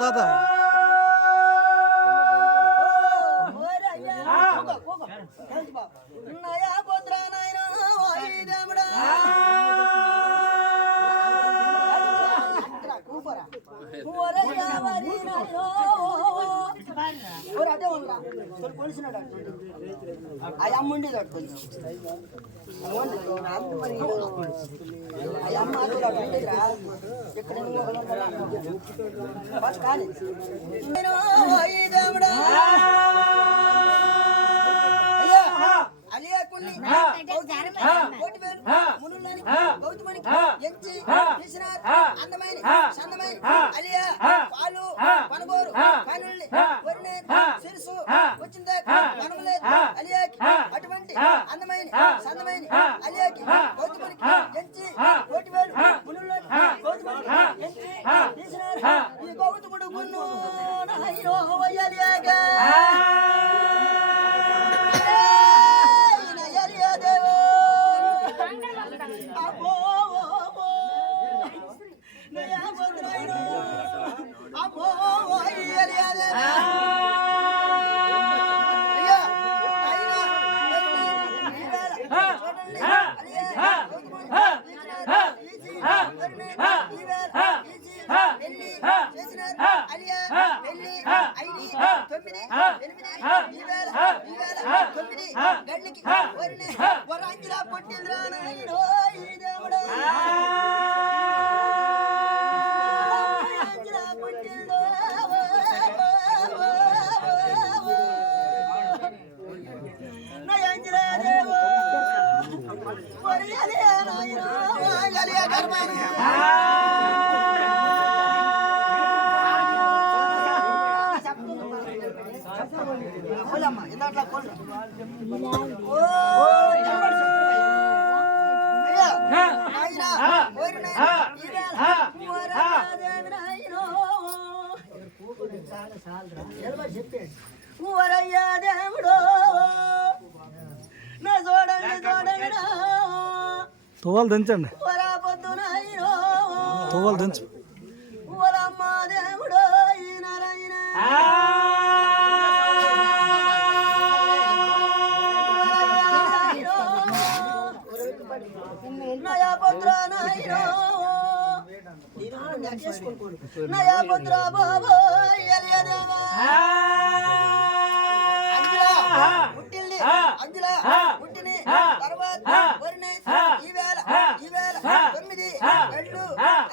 दादा అటువంటి అందమైన సందమైన అలియాకి గౌతమునికి ఎంచి కోటివేలు మునుల్లోని గౌతమునికి ఎంచి తీసినారు ఈ గౌతముడు గున్ను నాయనో అలియాగా అలియాదేవో అబ్బో నయా భద్రాయనో అబ్బో అలియాదేవో తోవాలు దించండి తోవాలు దించు నయా పుత్ర నయా పుత్ర బాబా పుట్టింది అంజలా పుట్టిని తర్వాత ఈవేళ 9 ఏళ్ళు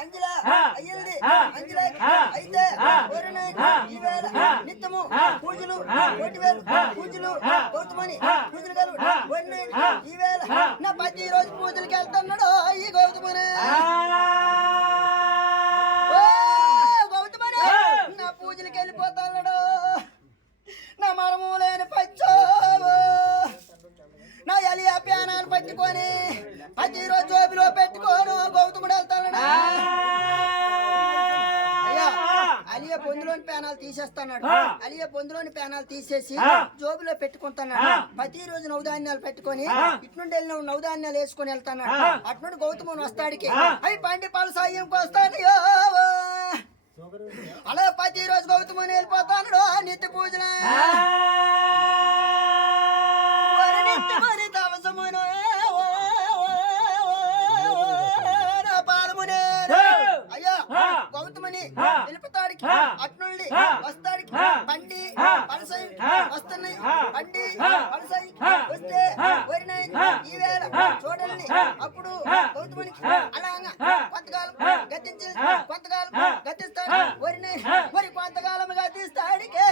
అంజలా అయ్యింది అంజలాకి అయితే ఈవేళ నిత్యము పూజలు 1,000 పూజలు గౌతమని పూజలు గారు ఈవేళ నా 10 రోజు పూజలకి వెళ్తున్నాడు ఈ గౌతమని గౌతమని నా పూజలకి వెళ్ళిపోతున్నాడు నా మరము లేని పచ్చోవు నా అలియా ప్యానాన్ని పట్టుకొని 10 రోజు జోబిలో పెట్టుకోను గౌతముడు వెళ్తాడు అలియా పొందులోని ప్యానాలు తీసేస్తున్నాడు అలియా పొందులోని ప్యానాలు తీసేసి జోబులో పెట్టుకుంటున్నాడు 10 రోజు నవధాన్యాలు పెట్టుకొని ఇట్నుండి వెళ్ళిన నవధాన్యాలు వేసుకొని వెళ్తున్నాడు అట్నుండి గౌతముని వస్తాడికి అవి పండి పలసాయంకి వస్తాడు అలా 10 రోజు గౌతముని వెళ్ళిపోతాడు నిత్య పూజన తవసమును పాలమునే అయ్యా గౌతముని వెళ్ళిపోతాడికి అట్నుండి వస్తాడికి బండి పలసై వస్తున్నాయి బండి పలసై వస్తే వరినాయి ఈవేళ చూడండి అప్పుడు గౌతమునికి అలాగా కొంతకాలం గతించి కొంతకాలం గతిస్తాడు వరిని మరి కొంతకాలం గతిస్తాడికే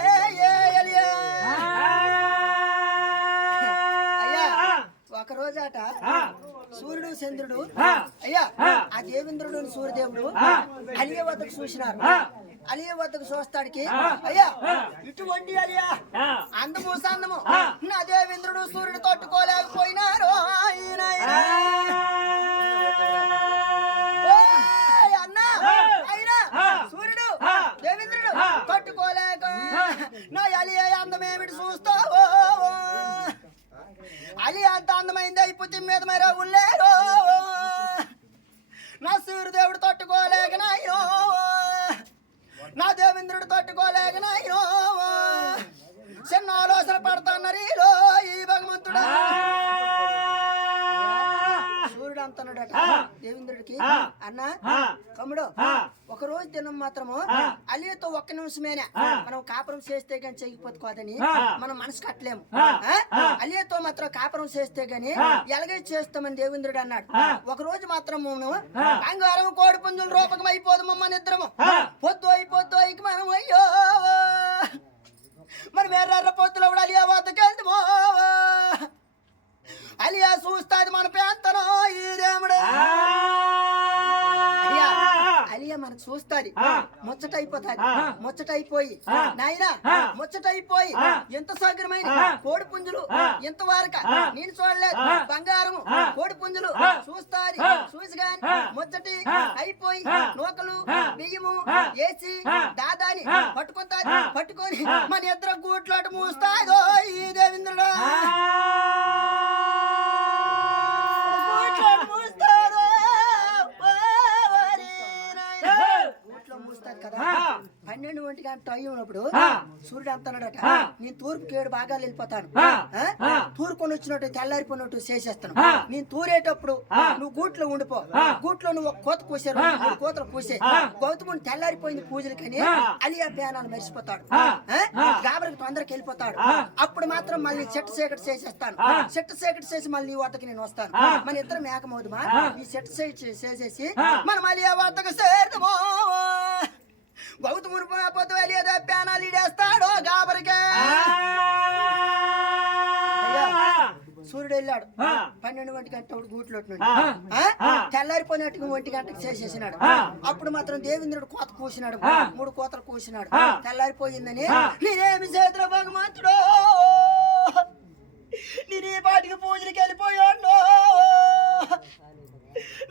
ఒక రోజాట సూర్యుడు చంద్రుడు అయ్యా ఆ దేవేంద్రుడు సూర్యదేవుడు అలియ వద్దకు చూసినారు అలియ వద్దకు చూస్తాడికి అయ్యా ఇటువంటి అలియా అందము సందము నా దేవేంద్రుడు సూర్యుడు తట్టుకోలేకపోయినారు అన్నా అయినా సూర్యుడు దేవేంద్రుడు తట్టుకోలేక నా అలియ అందమేమిటి చూస్తావో అలి అంత అందమైంది అయిపోతే మీద మరి ఉల్లేరో నా సూర్యదేవుడు తట్టుకోలేక నాయనో నా దేవేంద్రుడు తట్టుకోలేక నాయనో చిన్న ఆలోచన పడతాన్నారు ఈ భగవంతుడా సూర్యుడు అంటున్నాడట దేవేంద్రుడికి అన్నా తమ్ముడు ఒక రోజు దినం మాత్రము అలియతో ఒక్క నిమిషమేనా మనం కాపురం చేస్తే గాని చెయ్యిపోతు కాదని మనం మనసు కట్టలేము అలియతో మాత్రం కాపురం చేస్తే గాని ఎలాగే చేస్తామని దేవేంద్రుడు అన్నాడు ఒక రోజు మాత్రం బంగారం కోడి పుంజుల రూపకం అయిపోదు మన ఇద్దరము పొద్దు అయిపోద్దు అయికి మనం అయ్యో మరి వేరే పొద్దులో కూడా అలియా వద్దకు వెళ్తామో అలియా చూస్తాది మన పేంతనో ఈ దేవుడు అలియా మనకు చూస్తాది ముచ్చటైపోయి నాయనా ముచ్చటైపోయి ఎంత సాగరమైన కోడి పుంజులు ఎంత వారక నేను చూడలేదు బంగారం కోడి పుంజులు చూస్తాది చూసిగాని ముచ్చటి అయిపోయి నూకలు బియ్యము వేసి దాదాని పట్టుకొని మన ఇద్దరు గూట్లాట మూస్తాదో ఈ దేవేంద్రుడు కదా 12 గంటల టైం ఉన్నప్పుడు సూర్యుడు అంటున్నాడట నేను తూర్పుకి 7 భాగాలు వెళ్ళిపోతాను తూర్పుకొని వచ్చినట్టు తెల్లారిపోయినట్టు చేసేస్తాను నేను తూరేటప్పుడు నువ్వు గూట్లో ఉండిపో గూట్లో నువ్వు ఒక కోత కూసారు 3 కోతలు కూసే గౌతముని తెల్లారిపోయింది పూజలకని అలియా ప్యానాలు మర్చిపోతాడు గాబరికి తొందరకి వెళ్ళిపోతాడు అప్పుడు మాత్రం మళ్ళీ చెట్టు చీకటి చేసేస్తాను చెట్టు చీకటి చేసి మళ్ళీ నీ వద్దకు నేను వస్తాను మన ఇద్దరం ఏకమవుదుమా ఈ చెట్టు చీకటి చేసేసి మనం అలియా వద్దకు చేరుదామో గౌతముని పోతే అలియా ప్యానాలు ఇడేస్తాడు గాబరికే సూర్యుడు వెళ్ళాడు 12 గంటప్పుడు గూట్లోటి నుండి తెల్లారిపోయినట్టుగా 1 గంటకు చేసేసినాడు అప్పుడు మాత్రం దేవేంద్రుడు కోత కూసినాడు 3 కోతలు కూసినాడు తెల్లారిపోయిందని నేనేమి చేతుల భగవంతుడు నేను ఈ పాటికి పూజలకి వెళ్ళిపోయాడు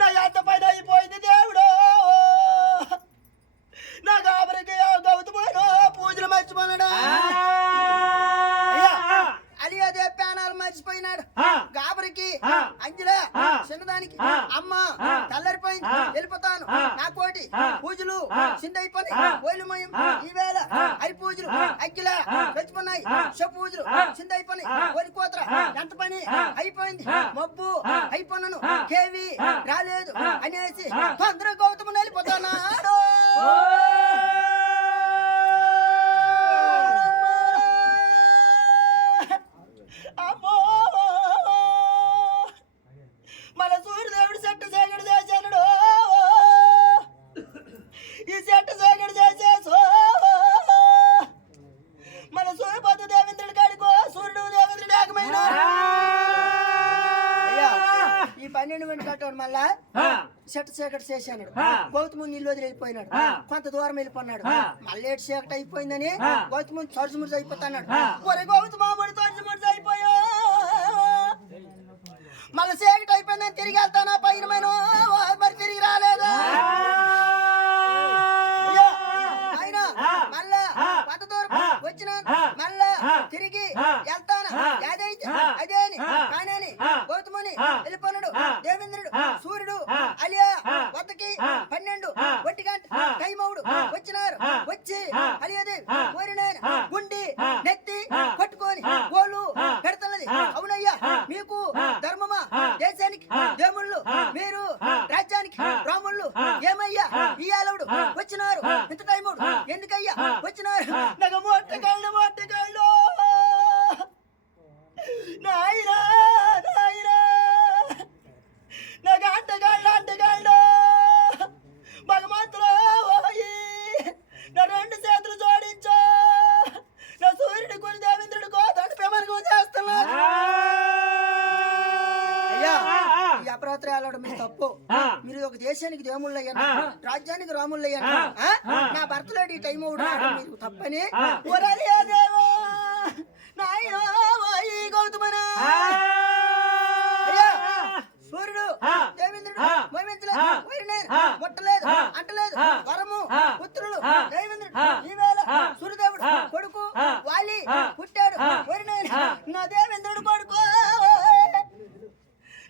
నా ఎంత పని అయిపోయింది దేవుడు నా గాబరికి గౌతముడు పూజలు మర్చిపోయినాడు అలి అదే ప్యానాలు మర్చిపోయినాడు గాబరికి అంజల చిన్నదానికి అమ్మ తెల్లరిపోయింది వెళ్ళిపోతాను నా కోటి పూజలు చిందైపోయి ఓయిలమయం ఈవేళ హరి పూజలు అగ్గిల వెచ్చిపోయినాయి శవ పూజలు చిందైపోయి ఓలి కోతర ఎంత పని అయిపోయింది మబ్బు అయిపోయినాను కేవి రాలేదు అనేసి తొందరగా గౌతముని వెళ్ళిపోతానాడు మన సూర్యదేవుడు చెట్టు సేకడు చేశాడు ఈ చెట్టు సేకడు చేసేసో మన సూర్యపతి దేవేంద్రుడి కాడికో సూర్యుడు దేవేంద్రుడు ఏకమైన ఈ 12 గంటలు మళ్ళా చెట్టు చీకటి చేశాడు గౌతముని నీళ్ళు వదిలి వెళ్ళిపోయినాడు కొంత దూరం వెళ్ళిపోయినాడు మళ్ళీ చీకటి అయిపోయిందని గౌతముని తరుచుముడిచి అయిపోతున్నాడు ఒరే గౌతమాముడి తరుచుముడిచి అయిపోయా మళ్ళీ చీకటి అయిపోయిందని తిరిగి వెళ్తానా పైన మరి తిరిగి రాలేదు మళ్ళా కొంత దూరం వచ్చిన మళ్ళా తిరిగి వెళ్తాను ఏదైతే అదేని కానని గౌతముని వెళ్ళిపోయినాడు దేవేంద్రుడు సూర్యుడు అలియా వద్దకి 12 గంట టైమవుడు వచ్చినారు వచ్చి అలియాదేవి కోరినాయన గుండి నెత్తి పట్టుకొని గోళ్ళు పెడుతున్నది అవునయ్యా మీకు ధర్మమా దేశానికి దేవుళ్ళు మీరు రాజ్యానికి రాముళ్ళు ఏమయ్యా ఈ ఆలవుడు వచ్చినారు ఇంత టైమవుడు ఎందుకయ్యా వచ్చినారు నాకు మొట్టగాళ్ళు నాయనా నాకు అంటగాళ్ళు భగవంతుడు నా 2 చేతులు జోడించో నా సూర్యుడి గురి దేవేంద్రుడి కోదండి ప్రమాణం చేస్తున్నా అయ్యా ఈ అపరాత్రి ఆలవడం మీ తప్పు మీరు ఒక దేశానికి దేముళ్ళయ్యా రాజ్యానికి రాముళ్ళయ్యా నా భర్తలో ఈ టైం అవుడు మీరు తప్పని ఒరలి దేవో నాయనో వాయి గౌతమనా సూర్యుడు దేవేంద్రుడు మహిమించలేదు ముట్టలేదు అంటలేదు వరము పుత్రులు దేవేంద్రుడు ఈవేళ సూర్యదేవుడు కొడుకు వాలి పుట్టాడు నా దేవేంద్రుడు కొడుకు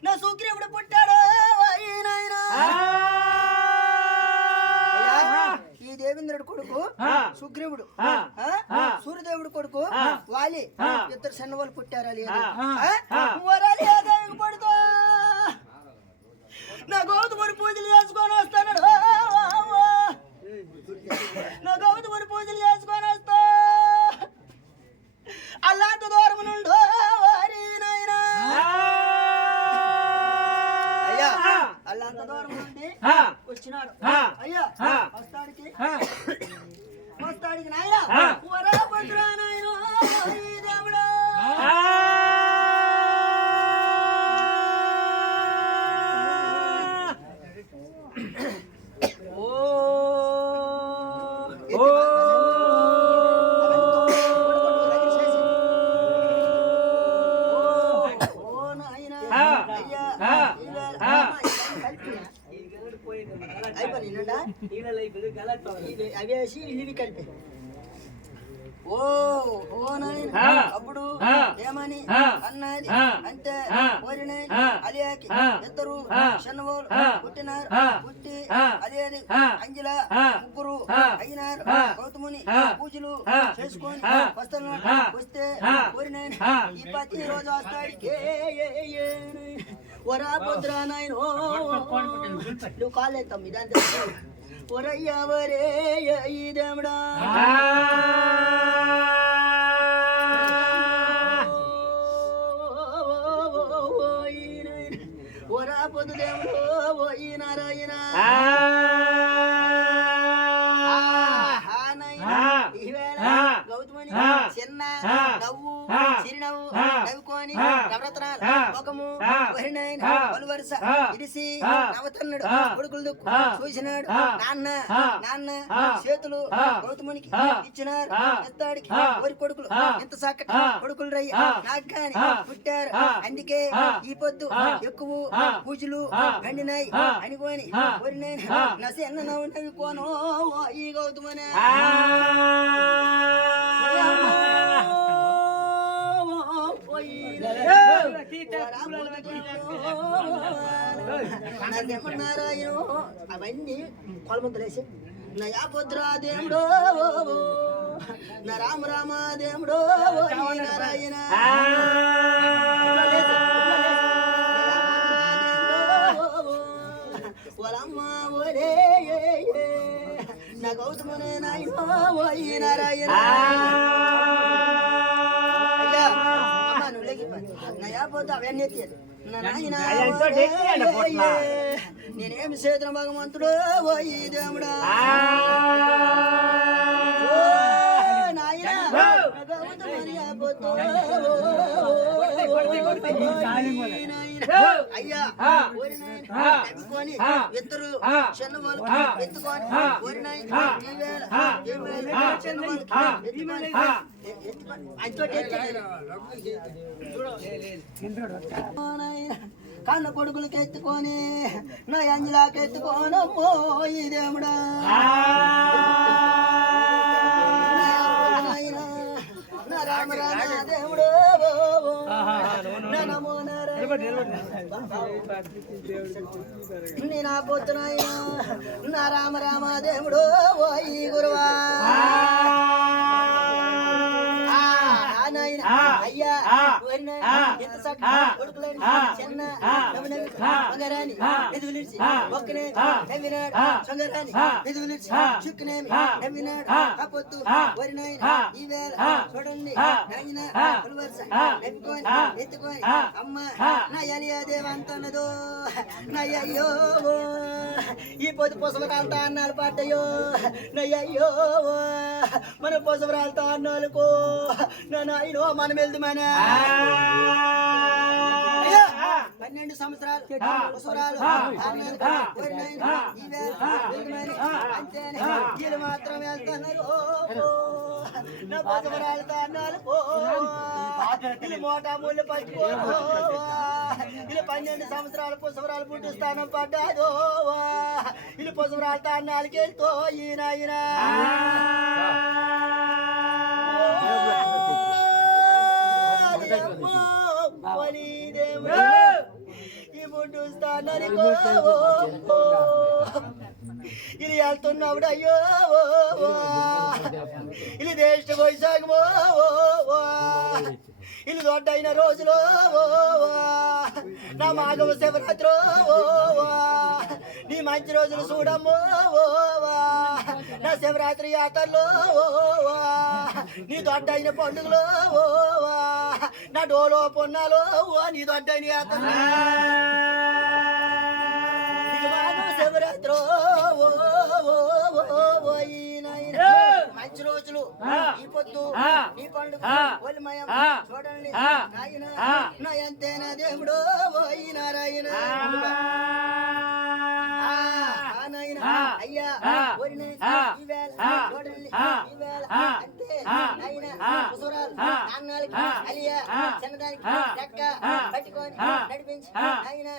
నా సుగ్రీవుడు పుట్టాడు ఈ దేవేంద్రుడు కొడుకు సుగ్రీవుడు సూర్యదేవుడు కొడుకు వాలి ఇద్దరు సన్నవాళ్ళు పుట్టారా లేదు పడుతూ నా గౌతముని పూజలు చేసుకొని వస్తాడు నా గౌతముని పూజలు చేసుకొని వస్తా అలాంటి దూరం నుండి అయ్యా అలాంత దూరం నుండి వచ్చినాడు అయ్యా వస్తాడికి నాయన వరాపత్రా నాయన దేవుడా అవేసి ఇల్లు కలిపి అప్పుడు ఏమని అన్నది అంటే అలియాకి ఇద్దరు చిన్నవాళ్ళు పుట్టినారు పుట్టి అదేది అంజల ముగ్గురు అయినారు గౌతముని పూజలు చేసుకొని వస్తున్నారు వస్తే కోరినాయన ఈ ప్రతి రోజు వస్తాడికి వరాపుత్రా నాయన నువ్వు కాలేస్తాం ఇదంతా ఒరయ్యవరే దేవుడా ఒరాపొద్దు దేవుడు ఓయి నారాయణ గౌతమని చిన్న నవ్వు చిరునవ్వు నవ్వుకొని నవరత్నాలు ముఖము వరినైన పలువరుస ఇడిసి నవతన్నుడు కొడుకులు దుక్కు చూసినాడు నాన్న చేతులు గౌతమునికి ఇచ్చినారు ఎత్తాడికి ఓరి కొడుకులు ఎంత చక్కటి కొడుకులు రయ్య నాకు కాని పుట్టారు అందుకే ఈ పొద్దు ఎక్కువ పూజలు గండినాయి అనుకోని వరినైన నసి ఎన్న నవ్వు నవ్వుకోను ఈ గౌతమనే అవన్నీ కొలముద్రేసి నా యాపద్రా దేవుడో నా రామ దేవుడో నారాయణ వాళ్ళమ్మ ఓరే నా గౌతమనే నాయనో ఓయి నారాయణ నేనేమి చేతున భగవంతుడు ఓయి దేవుడా అయ్యా ఎత్తుకొని ఇద్దరు చిన్నవాళ్ళు ఎత్తుకొని కన్న కొడుకులకి ఎత్తుకొని నా అంజలాకి ఎత్తుకోనమ్మో ఈ దేవుడా నా రామ దేవుడు నమో నీ నా పొత్తునాయన నా రామ దేవుడు ఓ ఈ గురువా అయ్యా ఎంత చక్క కొడుకులని చిన్న బంగారాన్ని ఎదుగులిచి ఒక్కనే నవ్వినాడు సంగరాన్ని ఎదుగులిచి చుక్కునేమి నవ్వినాడు ఆ పొత్తు వరినాయన ఈ వేళ చూడండి నాయన పులివరుస నవ్వుకొని ఎత్తుకొని అమ్మ నా అలియా దేవంతన్నదో నా అయ్యో ఈ పొద్దు పొసవరాలతో అన్నాలు పాటయ్యో నా అయ్యో మన పొసవరాలతో అన్నాలకు నా నాయనో మనం వెళ్దామనే 12 సంవత్సరాలు ముసరాలు అంతేనే వీళ్ళు మాత్రం వెళ్తున్నారు నా పసురాలతో అన్నారు వీళ్ళు మోటా ముళ్ళు పట్టుకో వీళ్ళు 12 సంవత్సరాలు పుసవరాలు పుట్టిస్తానం పడ్డాదో వీళ్ళు పుసవరాలతో అన్నాళ్ళకి వెళ్తూ ఈయన ఈ పుట్టుస్తానని ఇది వెళ్తున్నావుడు అయ్యో ఇది దేశ వైశాఖమో ఇది దొడ్డైన రోజులో నా మాఘవ శివరాత్రి నీ మంచి రోజులు చూడమ్మో నా శివరాత్రి యాత్రలో నీ దొడ్డైన పండుగలో నా డోలో పొన్నాలో నీ దొడ్డైన యాత్రలో శివరాత్రి మంచి రోజులు ఈ పొద్దు ఈ పండుగ ఒలిమయం చూడండి నా ఎంతేనా దేవుడు ఓయి నారాయణ అయ్యా చూడండి అంతే అన్నాళ్ళకి అలియా చిన్నదానికి రెక్క పట్టుకొని నడిపించి ఆయన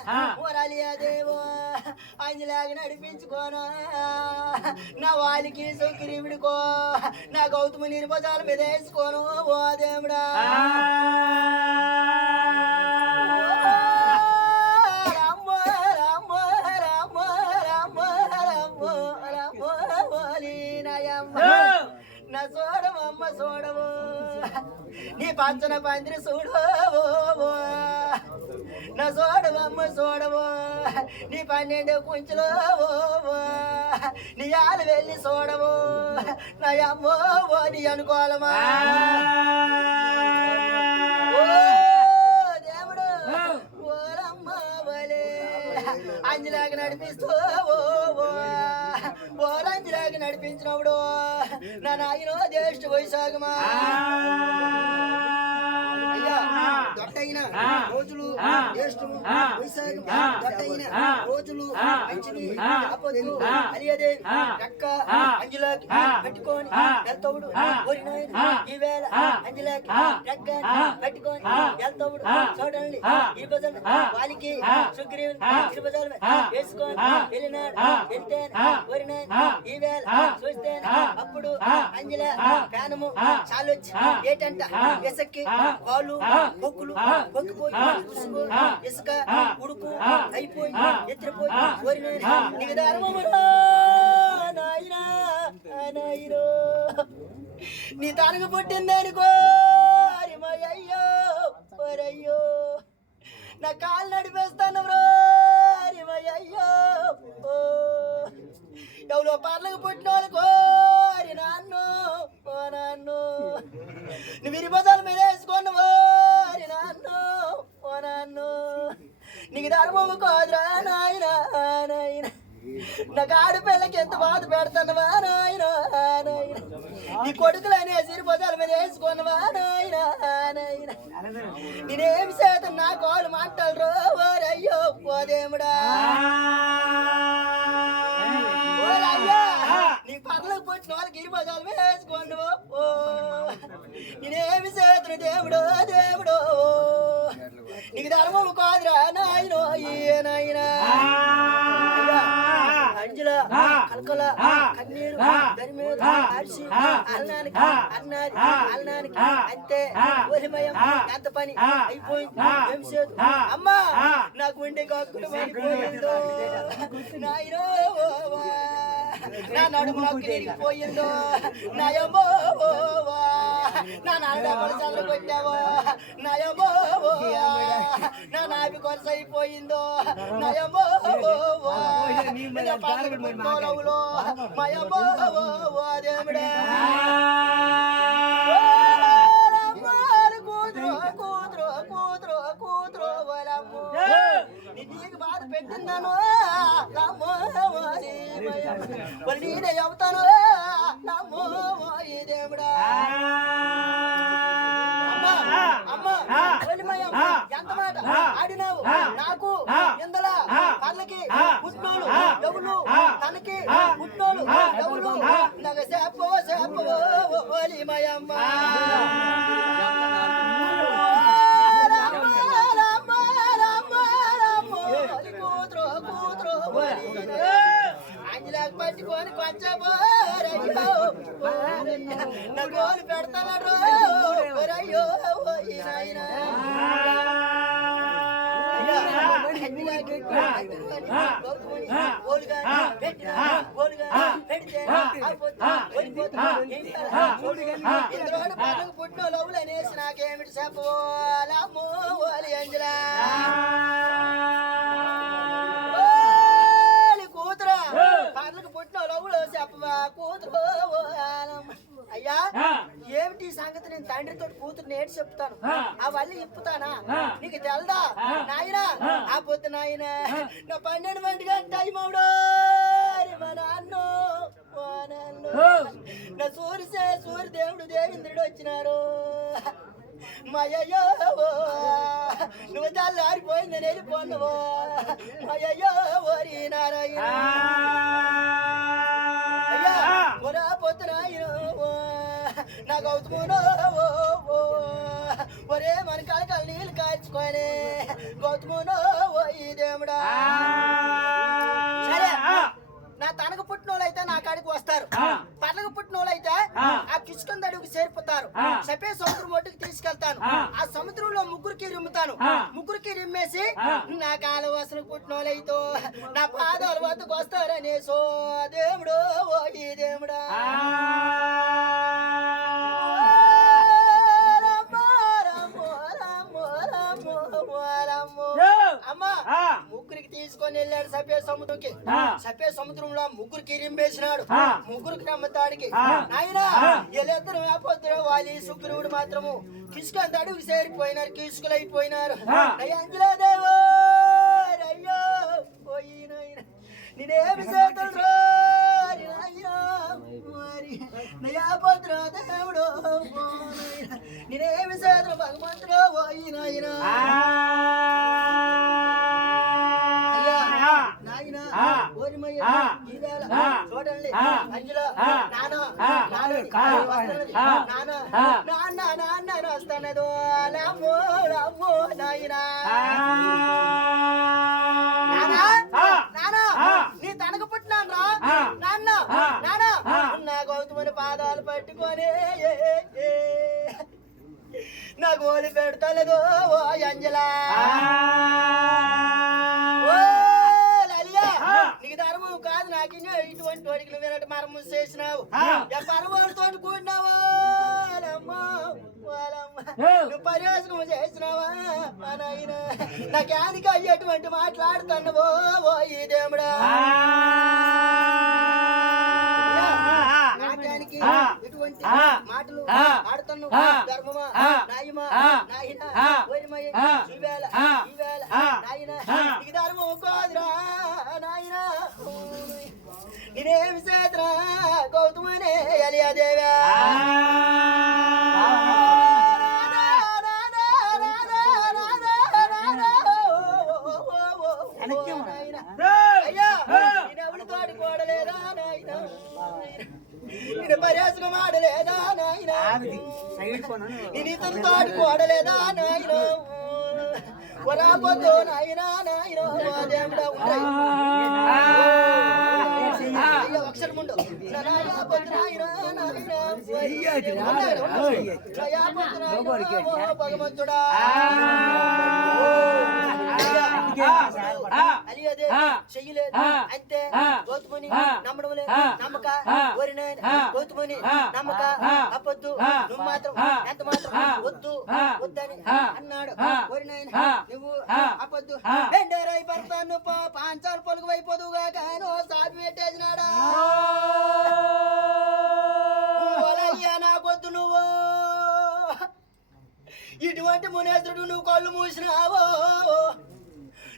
ఊరాలియా దేవో ఆయనలాగా నడిపించుకోను నా వాలికి సుగ్రీవుడికో నా గౌతమ నిర్భజాల మీద వేసుకోను ఓ దేవుడా నా చూడవమ్మ చూడవు నీ పచ్చన పందిరి చూడవు నా చూడవమ్మ చూడవు నీ 12 కుంచులో నీ ఆలు వెళ్ళి చూడవు నా అమ్మో నీ అనుకోవాలమా దేవుడు ఓరమ్మ వలే అంజలాగా నడిపిస్తూ ఓరంజలాగా నడిపించినప్పుడు నా నాయనో జ్యేష్ఠ వైశాఖమా దొడ్డైన రోజులు జ్యేష్ఠము వైశాఖం దొడ్డైన రోజులు మంచివి ఆపొద్దు అలియదేవి రక్క అంజలాకి పట్టుకొని వెళ్తావుడు ఈ వేళ అంజలాకి రక్క పట్టుకొని వెళ్తావుడు చూడండి ఇరుబజలు వాళ్ళకి సుగ్రీవుని ఇరుబజలు వేసుకొని వెళ్ళినాడు వెళ్తే ఈ వేళ చూస్తే అప్పుడు అంజల ప్రాణము చాలొచ్చి ఏటంట ఎసక్కి కాళ్ళు పొక్కులు పొక్కిపోయి ఇసుక ఉడుకు అయిపోయి ఎత్తిపోయి నీకు ధర్మమురా నాయనా నాయనో నీ తనకు పుట్టిందనుకో అయ్యో అయ్యో నా కాళ్ళు నడిపేస్తాను బ్రో అయ్యో ఎవరో పాటలకు పుట్టిన వాళ్ళకో అరి నాన్ను ఓ నాన్ను నువ్వు ఇరిబజాల మీద వేసుకున్నావో అరి నాన్ను ఓ నాన్ను నీకు ధర్మము కాదురా నాయన నాయన నాకు ఆడపిల్లకి ఎంత బాధ పెడతానవా నాయన నాయన నీ కొడుకులు అనేసి ఇరిబజాల మీద వేసుకున్నావా నాయన నాయన నేనేమి చేత నా కాలు మాటలు ఓరయ్యో ఓ దేవుడా నీ పర్లకు పుట్టిన వాళ్ళకి ఇరుబజాలు వేసుకోండు నేనేమి చేతును దేవుడు దేవుడు నీకు ధర్మము కాదురా నాయనో ఏ నాయనా అంజల కలకల కన్నీరు దరిమీద అరిసి అల్లానికి అన్నాది అల్లానికి అంతే ఒలిమయం ఎంత పని అయిపోయింది ఏం చేదు అమ్మా నాకు ఉండే కాకులు పడిపోయిందో నాయనో నా నడుము నాకు తిరిగిపోయిందో నాయమో నా నాన్న కొలసాలు కొట్టావో నాయమో నా నాపి కొలస అయిపోయిందో నాయమో పాలకులో మయమో దేవుడా కూతురు కూతురు కూతురు వలము నీకు బాధ పెట్టిందను నేనే చెబుతాను నమ్మో దేవుడా అమ్మ ఎంత మాట ఆడినావు నాకు ఎందల పర్లకి పుట్టినోళ్ళు ఎవరు తనకి పుట్టినోళ్ళు ఎవరు నగ చెప్పో చెప్పో ఓలి మయమ్మ పట్టుకొని కొంచెమో నా గోలు పెడతాడు రయ్యో పుట్టిన లోపల అనేసి నాకేమిటి చెప్పోలమ్మో ఓలి అంజలా అయ్యా ఏమిటి సంగతి నేను తండ్రితో కూతురు నేటి చెప్తాను ఆ వల్లి ఇప్పుతానా నీకు తెలదా నాయన ఆ పొద్దు నాయన నా 12 గంట టైం అవుడు మా నాన్న నా సూర్య దేవుడు దేవేంద్రుడు వచ్చినారు మయ్యో నువ్వు తెల్లారిపోయింది నేను వెళ్ళిపోన్నావు మయ్యో ఓరి నారాయణ పొద్దునాయన నా గౌతమునో ఒరే మన కలకల నీళ్ళు కాల్చుకొని గౌతమునో ఈ దేవుడా సరే నా తనకు పుట్టినోళ్ళైతే నా కాడికి వస్తారు పర్లకు పుట్టినోళ్ళైతే ఆ కిష్కంద అడుగుకి చేరిపోతారు చెప్పే సముద్రం ఒడ్డుకి తీసుకెళ్తాను ఆ సముద్రంలో ముగ్గురికి ముగ్గురికి రిమ్మేసి నా కాలు అసలు పుట్టినోళ్ళైతో నా పాదాలు వద్దకు వస్తారనేసో దేవుడు ఓ ఈ దేవుడా అమ్మా ముగ్గురికి తీసుకొని వెళ్ళాడు సభ్య సముద్రంలో ముగ్గురికి రింపేసినాడు ముగ్గురికి నమ్మతాడికి ఆయన వీళ్ళిద్దరు వేపొద్దురు వాలి శుక్రుడు మాత్రము కిసుకంత అడుగు చేరిపోయినారు కిసుకులైపోయినారు అంజలాదేవో అయ్యో పోయినాయన నేనేమి చేతులు నయాపద్ర దేవుడు నేనేమి చేతులు భగవంతుడు పోయినాయన చూడండి అంజలో నాన్న వస్తానదో రామో నాయనా నీ తనకు పుట్టినాను రా నాన్న నా గౌతముని పాదాలు పట్టుకొని నా గోలి పెడతలేదో ఓ అంజలా నీకు ధర్మం కాదు నాకు ఇటువంటి వాడికి నువ్వు మరము చేసినావు పరమాలతో కూడినావా నువ్వు పరివేశం చేసినావా నాయన నాకేనికి అయ్యేటువంటి మాట్లాడుతున్నావో ఓ ఈ దేవుడా నాట్యానికి ఇటువంటి మాటలు ఆడుతున్నావు ధర్మమా నాయమా నాయన ఈవేళ నాయన నీకు ధర్మం కాదురా నాయన నేనేమి చేతరా గౌతమనే అలియాదేవా అయ్యా నేనెవడు తోటి కోడలేదా నాయన నేను పర్యాసకం ఆడలేదా నాయన నేను ఇతను తోటి కోడలేదా నాయన పొద్దు నాయన దేవుడా ఉంటాయి అక్షరముండు భగవంతుడా అలియదే చెయ్యలేదు అంతే గౌతముని నమ్మడం లేదు నమ్మక ఓరిన గౌతముని నమ్మక అప్పొద్దు నువ్వు మాత్రం ఎంత మాత్రం వద్దని అన్నాడు ఓరినాయన నువ్వు అప్పొద్దు ఎండరై పడతాను పాంచాలు పొలుగు అయిపోదుగా కాను సాపి పెట్టేసినాడా నాకొద్దు నువ్వు ఇటువంటి మునేశ్వరుడు నువ్వు కళ్ళు మూసినావో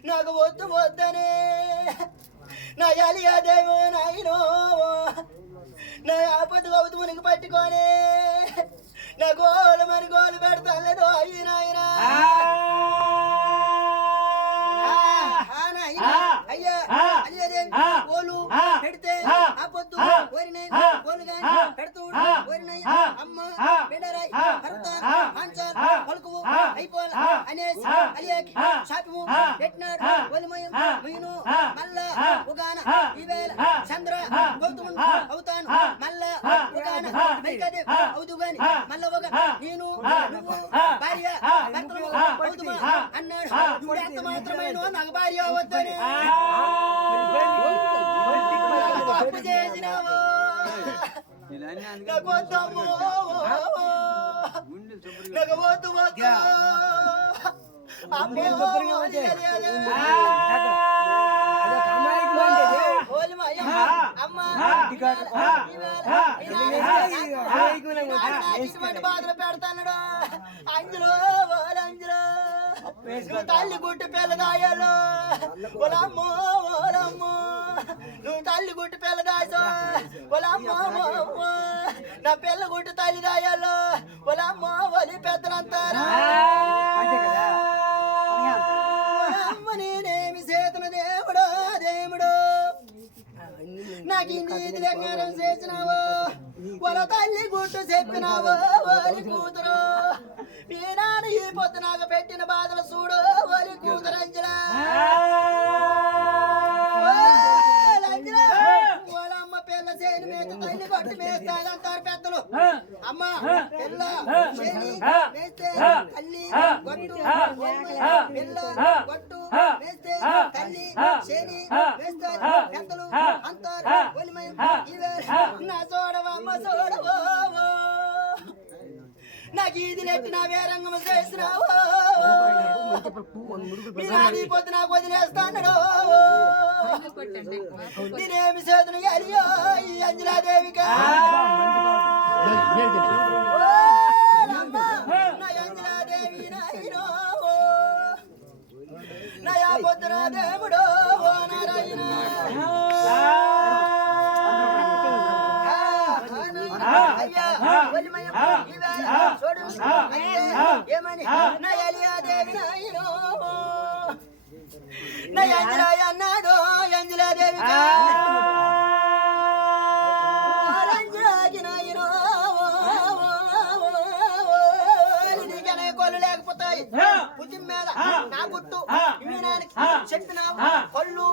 నాకు వద్దనే నా అలియాదేవో నాయనో నా ఆపద గౌతమునికి పట్టుకొని నా గోలు మరి గోలు పెడతాను అయ్యి నాయనా ఓరినే ఓలుగా పెడుతూ ఓరినై అమ్మ బిడరై భర్త మాంచాల్ పలుకువు అయిపోల అనేసి అలియాకి శాపము పెట్టినాడు ఒలిమయం మీను మల్ల ఉగాన ఈవేళ చంద్ర గౌతముడు అవుతాను మల్ల ఉగాన మరికదే అవుదుగాని మల్ల ఉగా నేను నువ్వు భార్య భర్తలు అవుదుమా అన్నాడు నువ్వు ఎంత మాత్రమైన నాకు భార్య అవద్దని తప్పు చేసినావు నాకు వద్దమ్మో నాకు వద్దు వద్దు బాధలు పెడతాడు అంజలో అంజలో నువ్వు తల్లి గుట్టు పిల్లదాయాలో ఓలమ్మో ఓలమ్మో నువ్వు తల్లి గుట్టు పిల్లదాసో ఓలమ్మో నా పిల్ల గుట్టు తల్లి దాయాలో ఓలమ్మో ఒలి పెద్దలంతారా నేనేమి చేతును దేవుడో దేవుడు నాకు ఇది లెంగారం చేసినావు వాళ్ళ తల్లి గుట్టు చెప్పినావు వారి కూతురు మీ నాన్న ఈ పొద్దు నాకు పెట్టిన బాధలు చూడు వారి కూతురు అంజలా వాళ్ళమ్మ పిల్ల చేను మేత తల్లి కొట్టు మేస్తాదంటారు పెద్దలు అమ్మ పిల్ల చేని మేస్తే తల్లి కొట్టు పిల్ల కొట్టు మేస్తే తల్లి చేని మేస్తారు పెద్దలు అంటారు ఒలిమయం నా చూడవమ్మ చూడవో నాకు ఇది నెట్టి నా వేరంగం చేసినావు మీ పొద్దు నాకు వదిలేస్తాడు నేనేమి చేతును అయ్యో ఈ అంజలాదేవిక నా అంజలాదేవి నాయనో నయా పొద్దున దేవుడో నారాయణ చూడు ఏమని నా అలియాదేవి నాయనో నా అంజలాయ అన్నాడు అంజలాదేవి అంజలాకి నాయనో నీకనే కొలు లేకపోతాయి బుద్ధి మీద నా గుట్టు వినడానికి చెప్పినావు కొళ్ళు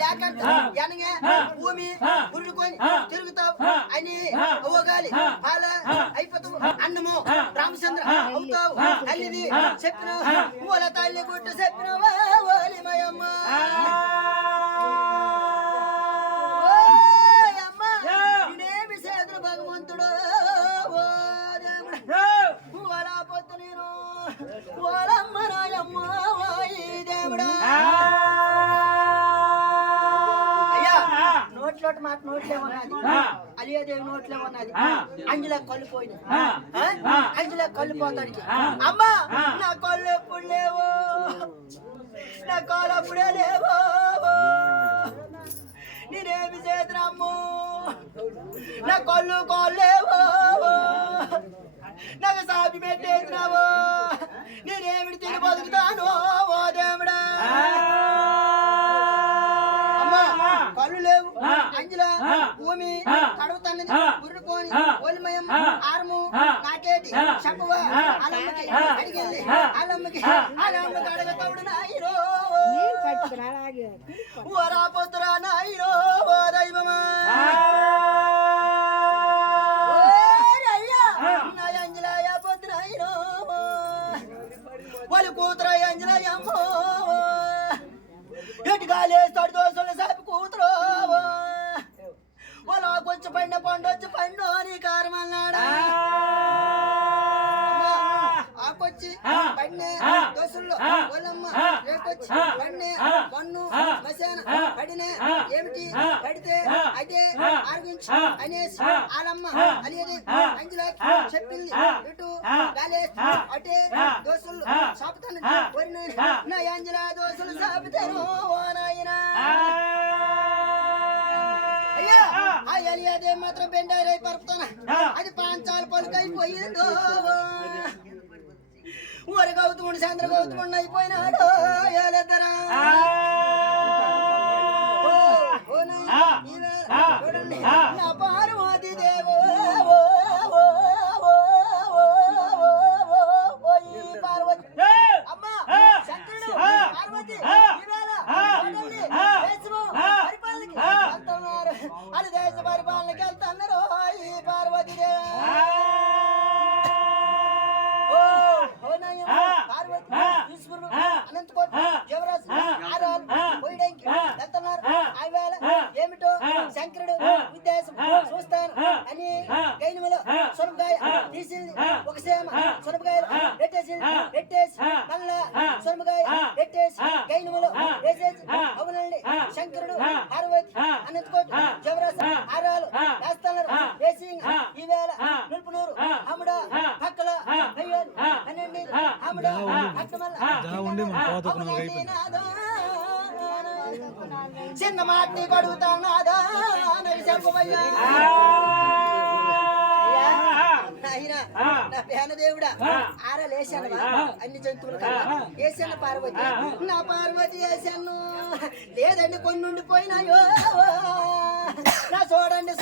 లేకంటే ఎనగే భూమి ఉరుడుకొని తిరుగుతావు అని అవ్వగాలి పాల అయిపోతావు అన్నము రామచంద్ర అవుతావు తల్లిది చెప్పినావు మూల తల్లి గుట్టు చెప్పినావా ఓలిమయమ్మ నేనేమి చేతులు భగవంతుడు ఓ దేవుడు ఓలా పొద్దు నేను ఓలమ్మ నాయమ్మ ఓయి దేవుడా నోట్లోటి మాట నోట్లే ఉన్నది అలియాదేవి నోట్లే ఉన్నది అంజలా కళ్ళు పోయినది అంజలా కళ్ళు పోతాడికి అమ్మా నా కళ్ళు ఎప్పుడు లేవు నా కాళ్ళు అప్పుడే లేవు నేనేమి చేతునమ్ము నా కళ్ళు లేవు నాకు సాపి పెట్టేసినావు నేనేమిటి తిని బతుకుతాను ఓ దేవుడా కళ్ళు లేవు అంజలా భూమి కడుగుతున్నది ఉరుడుకొని ఒలిమయం ఆర్ము నాకేటి చెప్పవ అలమ్మకి అడిగింది అలమ్మకి అడగతవుడు నాయిరో ఓరా పొద్దురా నాయిరో ఓ దైవమా నా అంజలాయ పొద్దునాయిరో వాళ్ళు కూతురు అంజలాయమ్మో ఎటుగాలేస్తాడు దోశలు సాపి కూతురు వాళ్ళ కొంచెం పండ పండొచ్చి పండు నీ కారం అన్నాడా ఆకొచ్చి పడినే దోశల్లో వాళ్ళమ్మ రేకొచ్చి పడినే పన్ను మసాన పడినే ఏమిటి పడితే అదే ఆర్గించి అనేసి ఆలమ్మ అనేది అంజలాకి చెప్పింది ఇటు గాలేసి అటే దోశలు సాపుతాను వరిన నా అంజలా దోశలు సాపుతాను ఓ నాయనా అయ్యా ఆ అలియాదే మాత్రం బెండారై పరుపుతాన అది పాంచాల పలుకైపోయిందో ఊరి గౌతముడు చంద్ర గౌతముడు అయిపోయినాడు ఏలేద్దరా చూడండి నా పారు ఒక సేమ సొరకాయలు పెట్టేసి మళ్ళా సొరకాయ పెట్టేసి గైనములు వేసేసి అవునండి శంకరుడు పార్వతి అనంతకోటి జవరాస ఆరాలు వేస్తున్నారు వేసి ఈవేళ నిలుపునూరు అమ్ముడ పక్కల అయ్యోని అనండి అమ్ముడ అట్టమల్ల చిన్న మాటి కొడుగుతాన్నాదా చెప్పబయ్యా నా పేన దేవుడా ఆరలేసాను అన్ని జంతువులు వేసాను పార్వతి నా పార్వతి వేసాను లేదండి కొన్ని ఉండిపోయినాయో నా చూడండి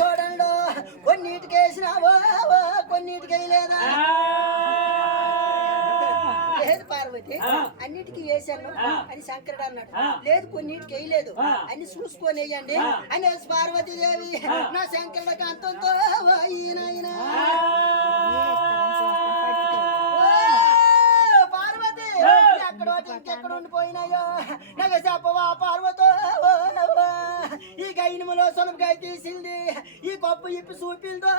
కొన్నిటికి వేసినావో కొన్నిటికి వేయలేదా లేదు పార్వతి అన్నిటికీ వేసాను అని శంకరుడు అన్నాడు లేదు కొన్నిటికి వేయలేదు అని చూసుకొని వేయండి అని పార్వతి దేవి నా శంకరుడు కాంతంతో పార్వతి ఇంకెక్కడ ఉండిపోయినాయో నాకు చెప్పవా పార్వతో ఈ గైనములో సొనపకాయ తీసింది ఈ కప్పు ఇప్పి చూపిందో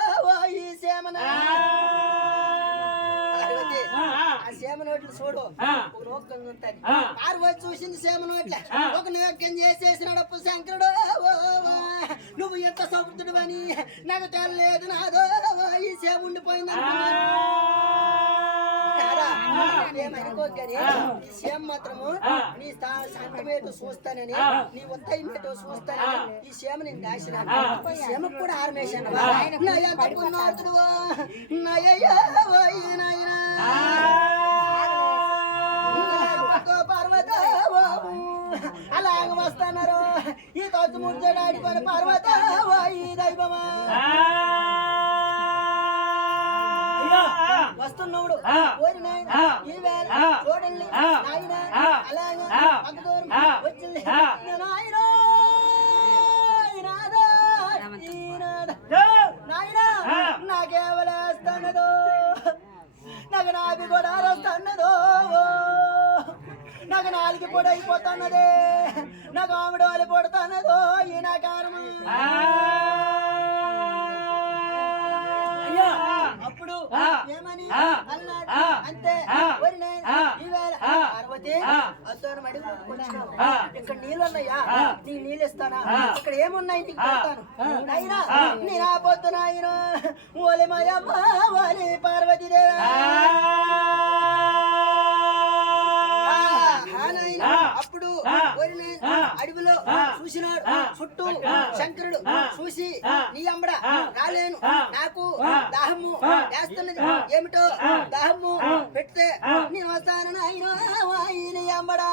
ఈ సేమన ఆ సేమ నోట్లు చూడు ఒక రోగం ఉంటుంది పార్వతి చూసింది సేమ నోట్లే ఒక నోక్యం చేసేసినాడు శంకరుడు నువ్వు ఎంత సముద్రుడు అని నాకు తెల్లలేదు నాదో ఈ సేమ ఉండిపోయింది ఈ సేమ మాత్రము నీ సంతమేటో చూస్తానని నీ ఉత్తైనటో చూస్తానని ఈ సేమ నేను దాచినాను ఈ సేమకు కూడా ఆర్మేశాను పార్వత అలాగ వస్తున్నారు ఈ తొచ్చు ముడిచాడు పార్వత ఈ దైవమా వస్తున్నాడు ఈవేళ చూడండి నాయన అలాగే అంత దూరం వచ్చింది నాయన నాయన నాకేవలేస్తున్నదో నాకు నాభి కూడా వస్తున్నదో నాకు నాలుగు పొడి అయిపోతున్నదే నాకు ఆమెడు వాళ్ళు పొడుతున్నదో ఈ నా కారము అప్పుడు ఏమని అన్నాడు అంతే ఈవేళ పార్వతి అతను మడి ఇక్కడ నీళ్ళు ఉన్నాయా నీకు నీళ్ళు ఇస్తానా ఇక్కడ ఏమున్నాయి నీకు పెడతాను నాయనా నేను ఆ పొద్దు నాయన ఓలి మాయమ్మ ఓలి పార్వతి దేవా అప్పుడు అడవిలో చూసినాడు చుట్టూ శంకరుడు చూసి నీ అంబడ రాలేను నాకు దాహము వేస్తున్నది ఏమిటో దాహము పెడితే నేను వస్తాను ఆయన అంబడా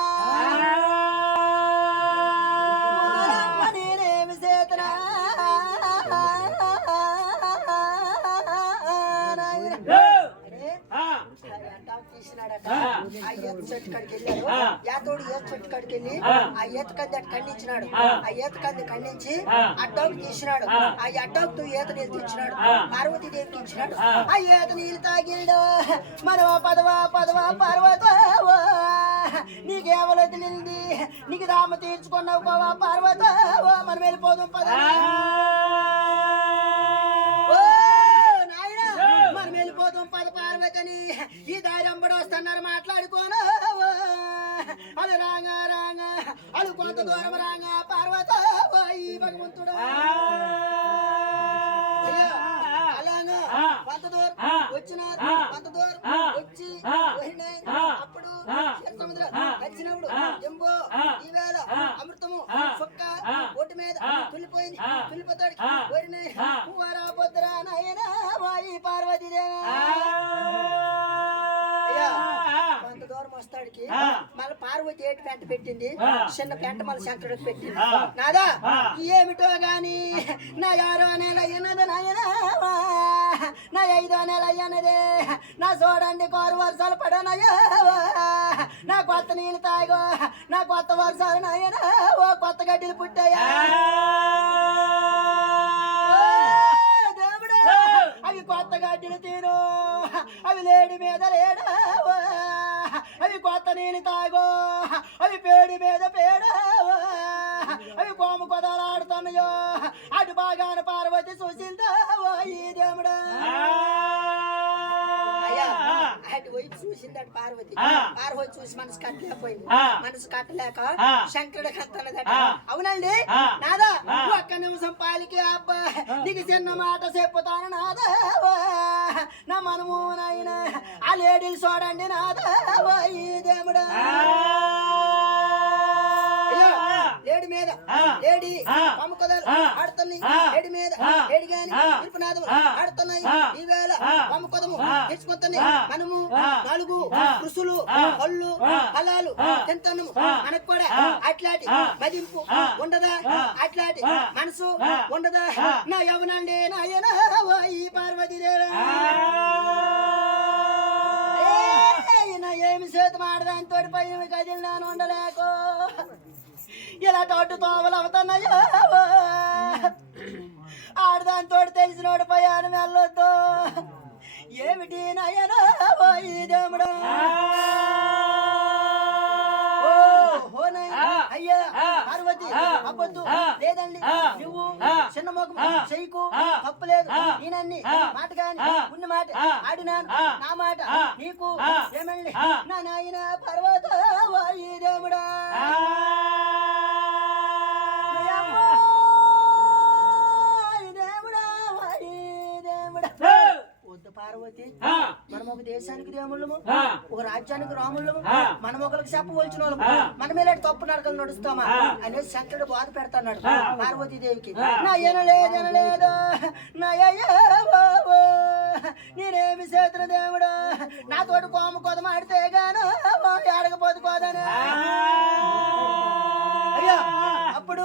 నేనేమి చేతనా తీసినాడట ఆ ఈత చెట్టు కాడికి వెళ్ళాడు యాతోడు ఈత చెట్టు కాడికి వెళ్ళి ఆ ఈత కంది అటు ఖండించినాడు ఆ ఈత కంది ఖండించి అడ్డాకు తీసినాడు ఆ అడ్డాకుతో ఈత నీళ్ళు తెచ్చినాడు పార్వతీదేవికి ఇచ్చినాడు ఆ ఈత నీళ్ళు తాగిడు మనవా పదవా పార్వత నీకేవలో తెలింది నీకు దామ తీర్చుకున్నావు కోవా పార్వత మనం వెళ్ళిపోదాం పద మనం వెళ్ళిపోతాం పద పార్వతని ఈ దారి అంబడి వస్తున్నారు మాట్లాడుకోను అది రాగా అది కొంత దూరం రాగా పార్వత ఈ భగవంతుడు అలాగా కొంత దూరం వచ్చినారు కొంత దూరం వచ్చి అప్పుడు సముద్రం వచ్చినప్పుడు ఎంబో ఈవేళ అమృతము సుక్క ఒడ్డు మీద తుల్లిపోయింది తుల్లిపోతాడు పువ్వారా పొద్దురా నాయనా వాయి పార్వతీదేవా కొంత దూరం వస్తాడికి మళ్ళీ పార్వతి ఏటి పెంట పెట్టింది చిన్న పెంట మళ్ళీ శంకరుడికి పెట్టింది నాదా ఏమిటో గాని నా 6వ నెల అయినది నాయనా నా 5వ నెల అయ్యనదే నా చూడండి 6 వర్షాలు పడనయ్యో నా కొత్త నీళ్ళు తాగో నా కొత్త వర్షాలు నాయనా ఓ కొత్త గడ్డలు పుట్టాయా దేవుడు అవి కొత్త గడ్డలు తీరు అవి లేడి మీద లేడా అవి కొత్త నీళ్ళు తాగో అవి పేడి మీద పేడా అవి కోము కొదలాడుతున్నాయో అటు బాగాన పార్వతి చూసిందా ఈ దేవుడా పోయి చూసిందట పార్వతి. ఆ. పార్వతి చూసి మనసు కట్టలేకపోయింది. ఆ. మనసు కట్టలేక ఆ. శంకరుడికి అంతన్నదట, ఆ. అవునండి ఆ. నాదా ఆ. ఒక్క నిమిషం పాలికి అబ్బా నీకు చిన్న మాట చెప్పుతాను నాదా నా మనము నాయన ఆ లేడీలు చూడండి నాదా ఈ దేవుడా. లేడి మీద లేడి పమ్ముకదలు ఆడుతున్నాయి, లేడి మీద లేడి గాని ఇరుపునాదము ఆడుతున్నాయి. ఈవేళ పమ్ముకదము తెచ్చుకుంటుంది మనము నాలుగు కృషులు పళ్ళు ఫలాలు తింటాము. మనకు కూడా అట్లాంటి మదింపు ఉండదా, అట్లాంటి మనసు ఉండదా. నా యవనండి నాయన ఈ పార్వతీదేవి ఏమి చేతి మాడదాంతో పైన కదిలినాను ఉండలేకో ఇలా తోటు తోవలు అవుతున్నాయో ఆడదాంతో తెలిసినోడు పోయాను వెళ్ళొద్దు ఏమిటి నయనా ఈ దేవుడు. అయ్యా పార్వతి అబ్బొద్దు లేదండి నువ్వు చిన్న మొగం చెయ్యకు తప్పులేదు. నేనన్ని మాట కాని ఉన్న మాట ఆడినాను, నా మాట నీకు ఏమండి నా నాయన పర్వత ఈ దేవుడా. వద్దు పార్వతి, మనం ఒక దేశానికి దేవుళ్ళము, ఒక రాజ్యానికి రాముళ్ళము, మనం ఒకరికి చెప్పవలసిన వాళ్ళము, మనం ఇలాంటి తప్పు నడకలు నడుస్తామా అనేది శంకరుడు బాధ పెడతాడు పార్వతీదేవికి. నా ఎనలేదు నా నేనేమి చేతున్న దేవుడు నాతోటి కోమ కొదమాడితే గాను ఆడకపోతే కోదను. అయ్యా అప్పుడు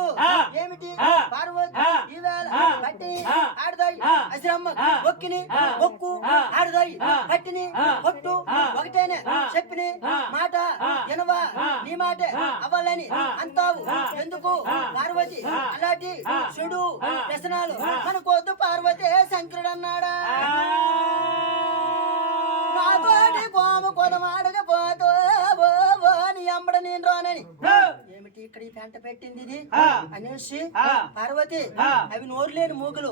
ఏమిటి పార్వతి ఈవేళ బట్టి ఆడదాయి అశ్రమ్మ ఒక్కిని ఒక్కు ఆడదాయి పట్టిని ఒట్టు ఒకటేనే చెప్పిని మాట ఎనవా నీ మాట అవ్వాలని అంటావు ఎందుకు పార్వతి? అలాంటి చెడు వ్యసనాలు మనకొద్దు పార్వతి. శంకరుడు అన్నాడా నాతోటి కోమ కొదమాడకపోతో నీ అమ్మడ నేను రానని. ఏమిటి ఇక్కడ ఈ పెంట పెట్టింది ఇది అనేసి పార్వతి అవి నోరు లేని మూగులు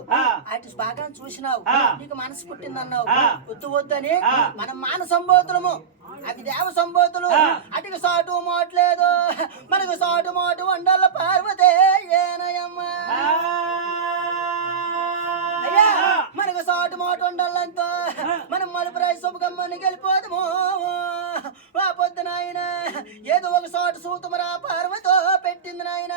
అటు బాగా చూసినావు, నీకు మనసు పుట్టిందన్నావు. వద్దు వద్దని మనం మాన సంబోతులము, అవి దేవ సంబోతులు. అటుకు సాటు మోట్లేదు, మనకు సాటు మోటు వండాల పార్వతే ఏనయమ్మ. మనకు సాటు మాట ఉండాలంతో మనం మలుపురాయి శుభగమ్మని వెళ్ళిపోదాము. ఆ పొద్దు నాయన ఏదో ఒక చోటు సూతమరా పార్వతో పెట్టింది నాయన.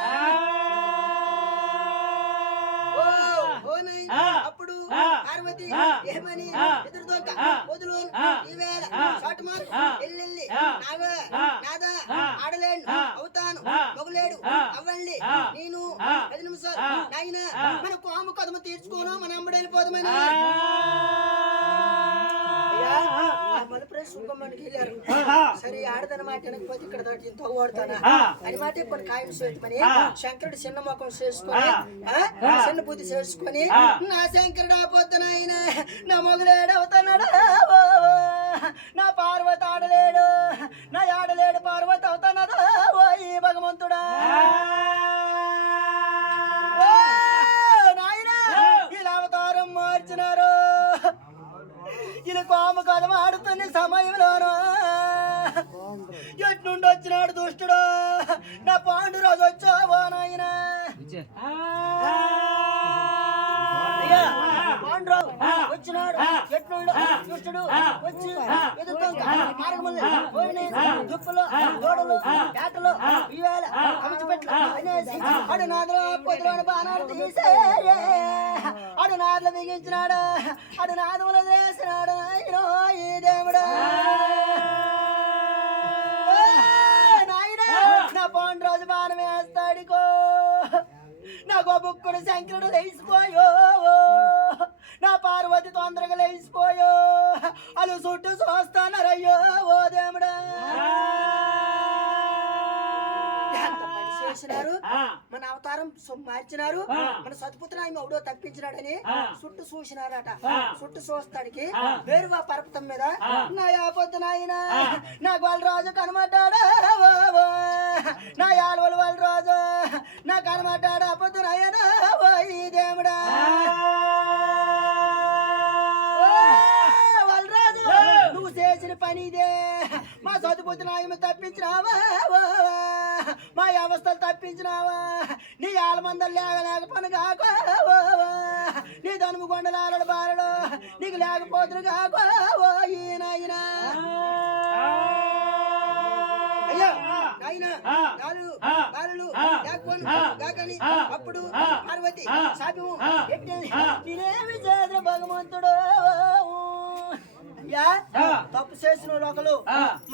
అప్పుడు పార్వతి ఏమని ఎదురు దొంగ వదులు ఈవేళ షాట్ మారు ఎల్లి నాదా ఆడలేడు అవుతాను మొగలేడు అవ్వండి నేను 10 నిమిషాలు నాయన మన కోమ కదమ తీర్చుకోను మన అమ్మడు వెళ్ళిపోదామని సరే ఆడదని మాట వెనకపోతే ఇక్కడ తోడతానా అని మాట ఇప్పుడు కాయం చేతుమని శంకరుడు చిన్న ముఖం చేసుకొని చిన్న బుద్ధి చేసుకొని నా శంకరుడు ఆపోతాను ఆయన నా మొగలేడు అవుతున్నాడు నా పార్వతి ఆడలేడు నా ఆడలేడు పార్వతి అవుతున్నదో ఈ భగవంతుడా నాయన ఇలా అవతారం మార్చినారు ఇలా కోమ కథం ఆడుతున్న సమయంలోనూ ఎట్నుండి వచ్చినాడు దుష్టుడు నా పాండు రోజు వచ్చావో నాయన పాండురావు వచ్చినాడు ఎట్నుండి దుష్టుడు వచ్చి ఎదుర్కొంక మార్గములు పోయిన దుప్పులు గోడలు పేటలు ఇవాళ కమిచిపెట్లు అనేసి అడు నాదులో పొద్దులోని బాణాలు తీసే అడు నాదులు బిగించినాడు అడు నాదములు వేసినాడు నాయనో ఈ దేవుడు నాయన నా పాండురాజు బాణం వేస్తాడికో నా గోబుక్కుడు శంకరుడు లేచిపోయో నా పార్వతి తొందరగా లేచిపోయో అలు చుట్టూ చూస్తానరయ్యో ఓ దేవుడా చేసినారు మన అవతారం మార్చినారు మన సత్పుత్ర ఎవడో తప్పించినాడని చుట్టూ చూసినారట చుట్టూ చూస్తాడికి వేరువా పర్వతం మీద నా యాపొద్దు నాయన నా గోల్రాజు కనమడ్డాడా నా యాడవలు వాళ్ళ రాజు నా కనమడ్డాడా పొద్దు నాయన ఈ దేవుడా వాళ్ళరాజు నువ్వు చేసిన చేసిన పని ఇదే మా చదువుతున్న ఆయన తప్పించినావా మా అవస్థలు తప్పించినావా నీ ఆలమందలు లేకపోను కాకో నీ దనుము కొండలారడు బారడు నీకు లేకపోతును కాకో ఈయన అయ్యా అప్పుడు పార్వతి శాపము నేనేమి చేసిన భగవంతుడు అయ్యా తప్పు చేసిన ఒకరు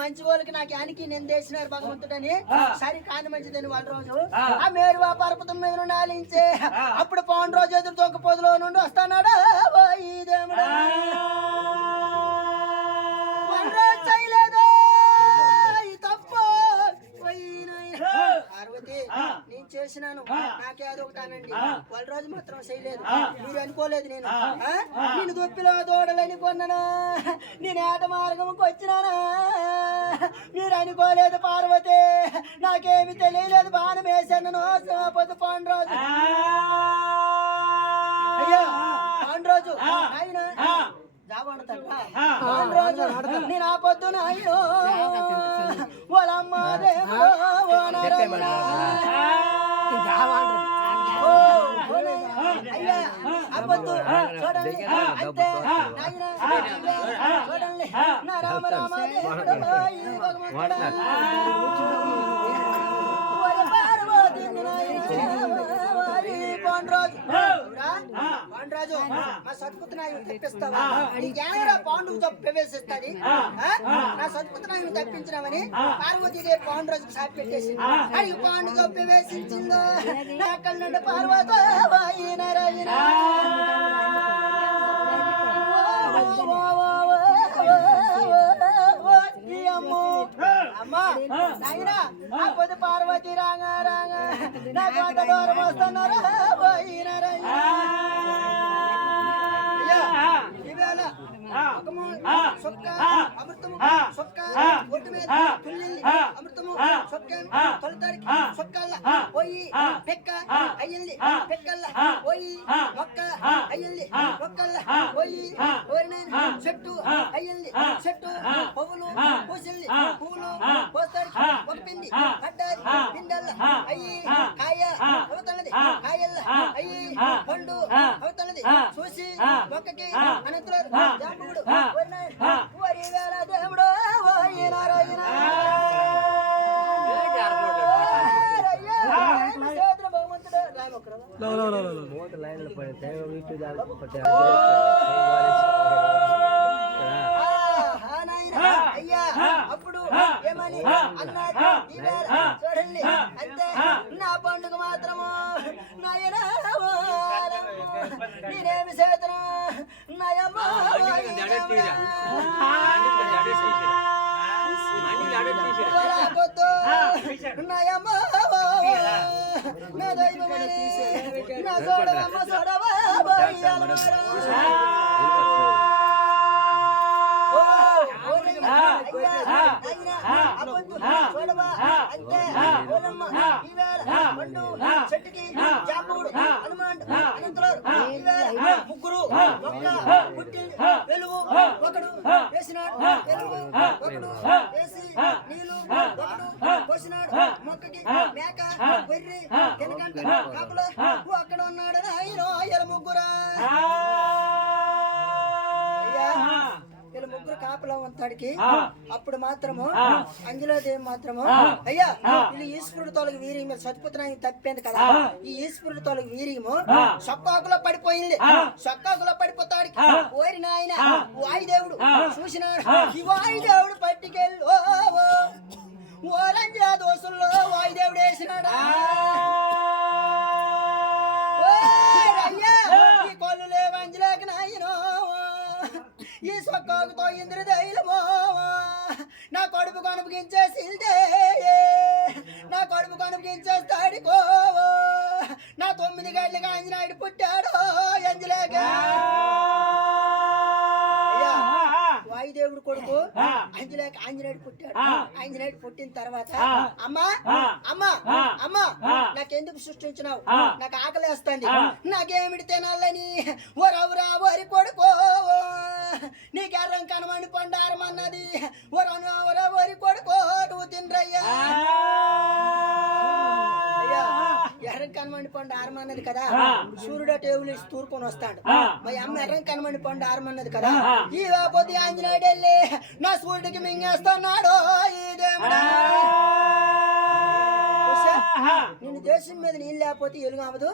మంచి వాళ్ళకి నాకు యానికి నిందేసినారు భగవంతుడని సరి కాని మంచిదని వాళ్ళ రోజు ఆ మేరువా పర్వతం మీద నాలించే అప్పుడు పౌండ్ రోజు ఎదురు తొక్క పొదలో నుండి వస్తానాడు ఈ దేవుడు చేయలేదు పార్వతి నేను చేసినాను నాకేదో ఒకటానండి వాళ్ళ రోజు మాత్రం చేయలేదు మీరు అనుకోలేదు నేను దుప్పిలో దూడలని కొన్నాను నేను ఏట మార్గంకి వచ్చినానా మీరు అనుకోలేదు పార్వతి నాకేమి తెలియలేదు బాణం వేసాను పొద్దు పాండు రోజు అయ్యా పాండు రోజు ఆయన నేను ఆ పొద్దున అయ్యో వాళ్ళమ్మదేమో అయ్యా ఆ పొద్దు చూడండి అంతే చూడండి నా రామ రామ పాండురాజు మా సత్పుత్రనాయుడు తెప్పిస్తావా పాండుకు ప్రవేశిస్తుంది నా సత్పుత్రనాయుడు తప్పించినామని పార్వతీదేవి పాండురాజుకు సాపి పెట్టేసి అడిగి పాండుగా ప్రవేశించిందో నా కళ్ళ నుండి పార్వతో అమ్మా నాయన ఆ పొద్దు పార్వతి రాంగా రాంగా నాకు అంత దూరం వస్తున్నారా అమృతము సొక్క ఒట్టు మీద పుల్లిల్లి అమృతము సొక్క తొలతాడికి సొక్కల్ల పోయి పెక్క అయ్యింది పెక్కల్ల పోయి మొక్క అయ్యింది మొక్కల్ల పోయి చెట్టు అయ్యింది చెట్టు పువ్వులు పూసిల్లి పువ్వులు పోస్తాడికి ఒక పిండి పడ్డాది పిండల్ల అయ్యి కాయ అవుతున్నది కాయల్ల అయ్యి పండు అవుతున్నది చూసి మొక్కకి అనంతరాలు జాంబుడు వరి వేల దేవుడు నారాయణ అయ్యా అప్పుడు ఏమని అన్నాడు చూడండి అంతే నా పండుగ మాత్రము నాయన నేనేమి చేతను నయమ్మ నయమ్మ నా దైవమని నా సోడవమ్మ సోడవా చెట్టుకి జాంబుడు హనుమాన్ అనంతరాలు ముగ్గురు ఒక్క పుట్టి వెలుగు ఒకడు వేసినాడు వెలుగు ఒకడు వేసి నీళ్లు ఒకడు పోసినాడు మొక్కకి మేక వెర్రి కెనకంట కాపులో అక్కడ ఉన్నాడు ఆయన ముగ్గురా ముగ్గురు కాపలా ఉంటాడికి అప్పుడు మాత్రము అంజలాదేవి మాత్రము అయ్యా వీళ్ళు ఈశ్వరుడు తొలగి వీర్యం సత్పుత్రాన్ని తప్పింది కదా ఈ ఈశ్వరుడు తొలగి వీర్యము సొక్కాకులో పడిపోయింది సొక్కాకులో పడిపోతాడికి ఓరిన ఆయన వాయుదేవుడు చూసినాడు ఈ వాయుదేవుడు పట్టుకెళ్ళి ఓరంజా దోసుల్లో వాయుదేవుడు వేసినాడు ఈ కొల్లు లేవు అంజలాకి నాయనో ఈ సొక్కాకుతో ఇంద్రదైలమో నా కడుపు కనుపుకించేసిందే నా కడుపు కనుపుకించేస్తాడికో నా 9 గంటలకు ఆంజనేయుడు పుట్టాడు అంజలేక వాయుదేవుడు కొడుకు ఆంజనేయుడు పుట్టాడు. ఆంజనేయుడు పుట్టిన తర్వాత అమ్మా అమ్మా అమ్మా నాకెందుకు సృష్టించినావు, నాకు ఆకలేస్తుంది, నాకేమిటి తినాలని ఓరవురా ఓరి కొడుకో నీకెర్రం కనమని పండారమన్నది ఓరవరా ఓరి కొడుకో నువ్వు తినరయ్యా. ఎర్రం కనమని పండు ఆరమన్నది కదా, సూర్యుడు టేబుల్ ఇచ్చి తూర్కొని వస్తాడు. మా అమ్మ ఎర్రం కనమని పండు ఆరమన్నది కదా, ఈ వాపోతే ఆంజనేయుడు వెళ్ళి నా సూర్యుడికి మింగేస్తున్నాడు. ఈ దేవుడా నేను దేశం మీద నీళ్ళు లేకపోతే ఎలుగవదు,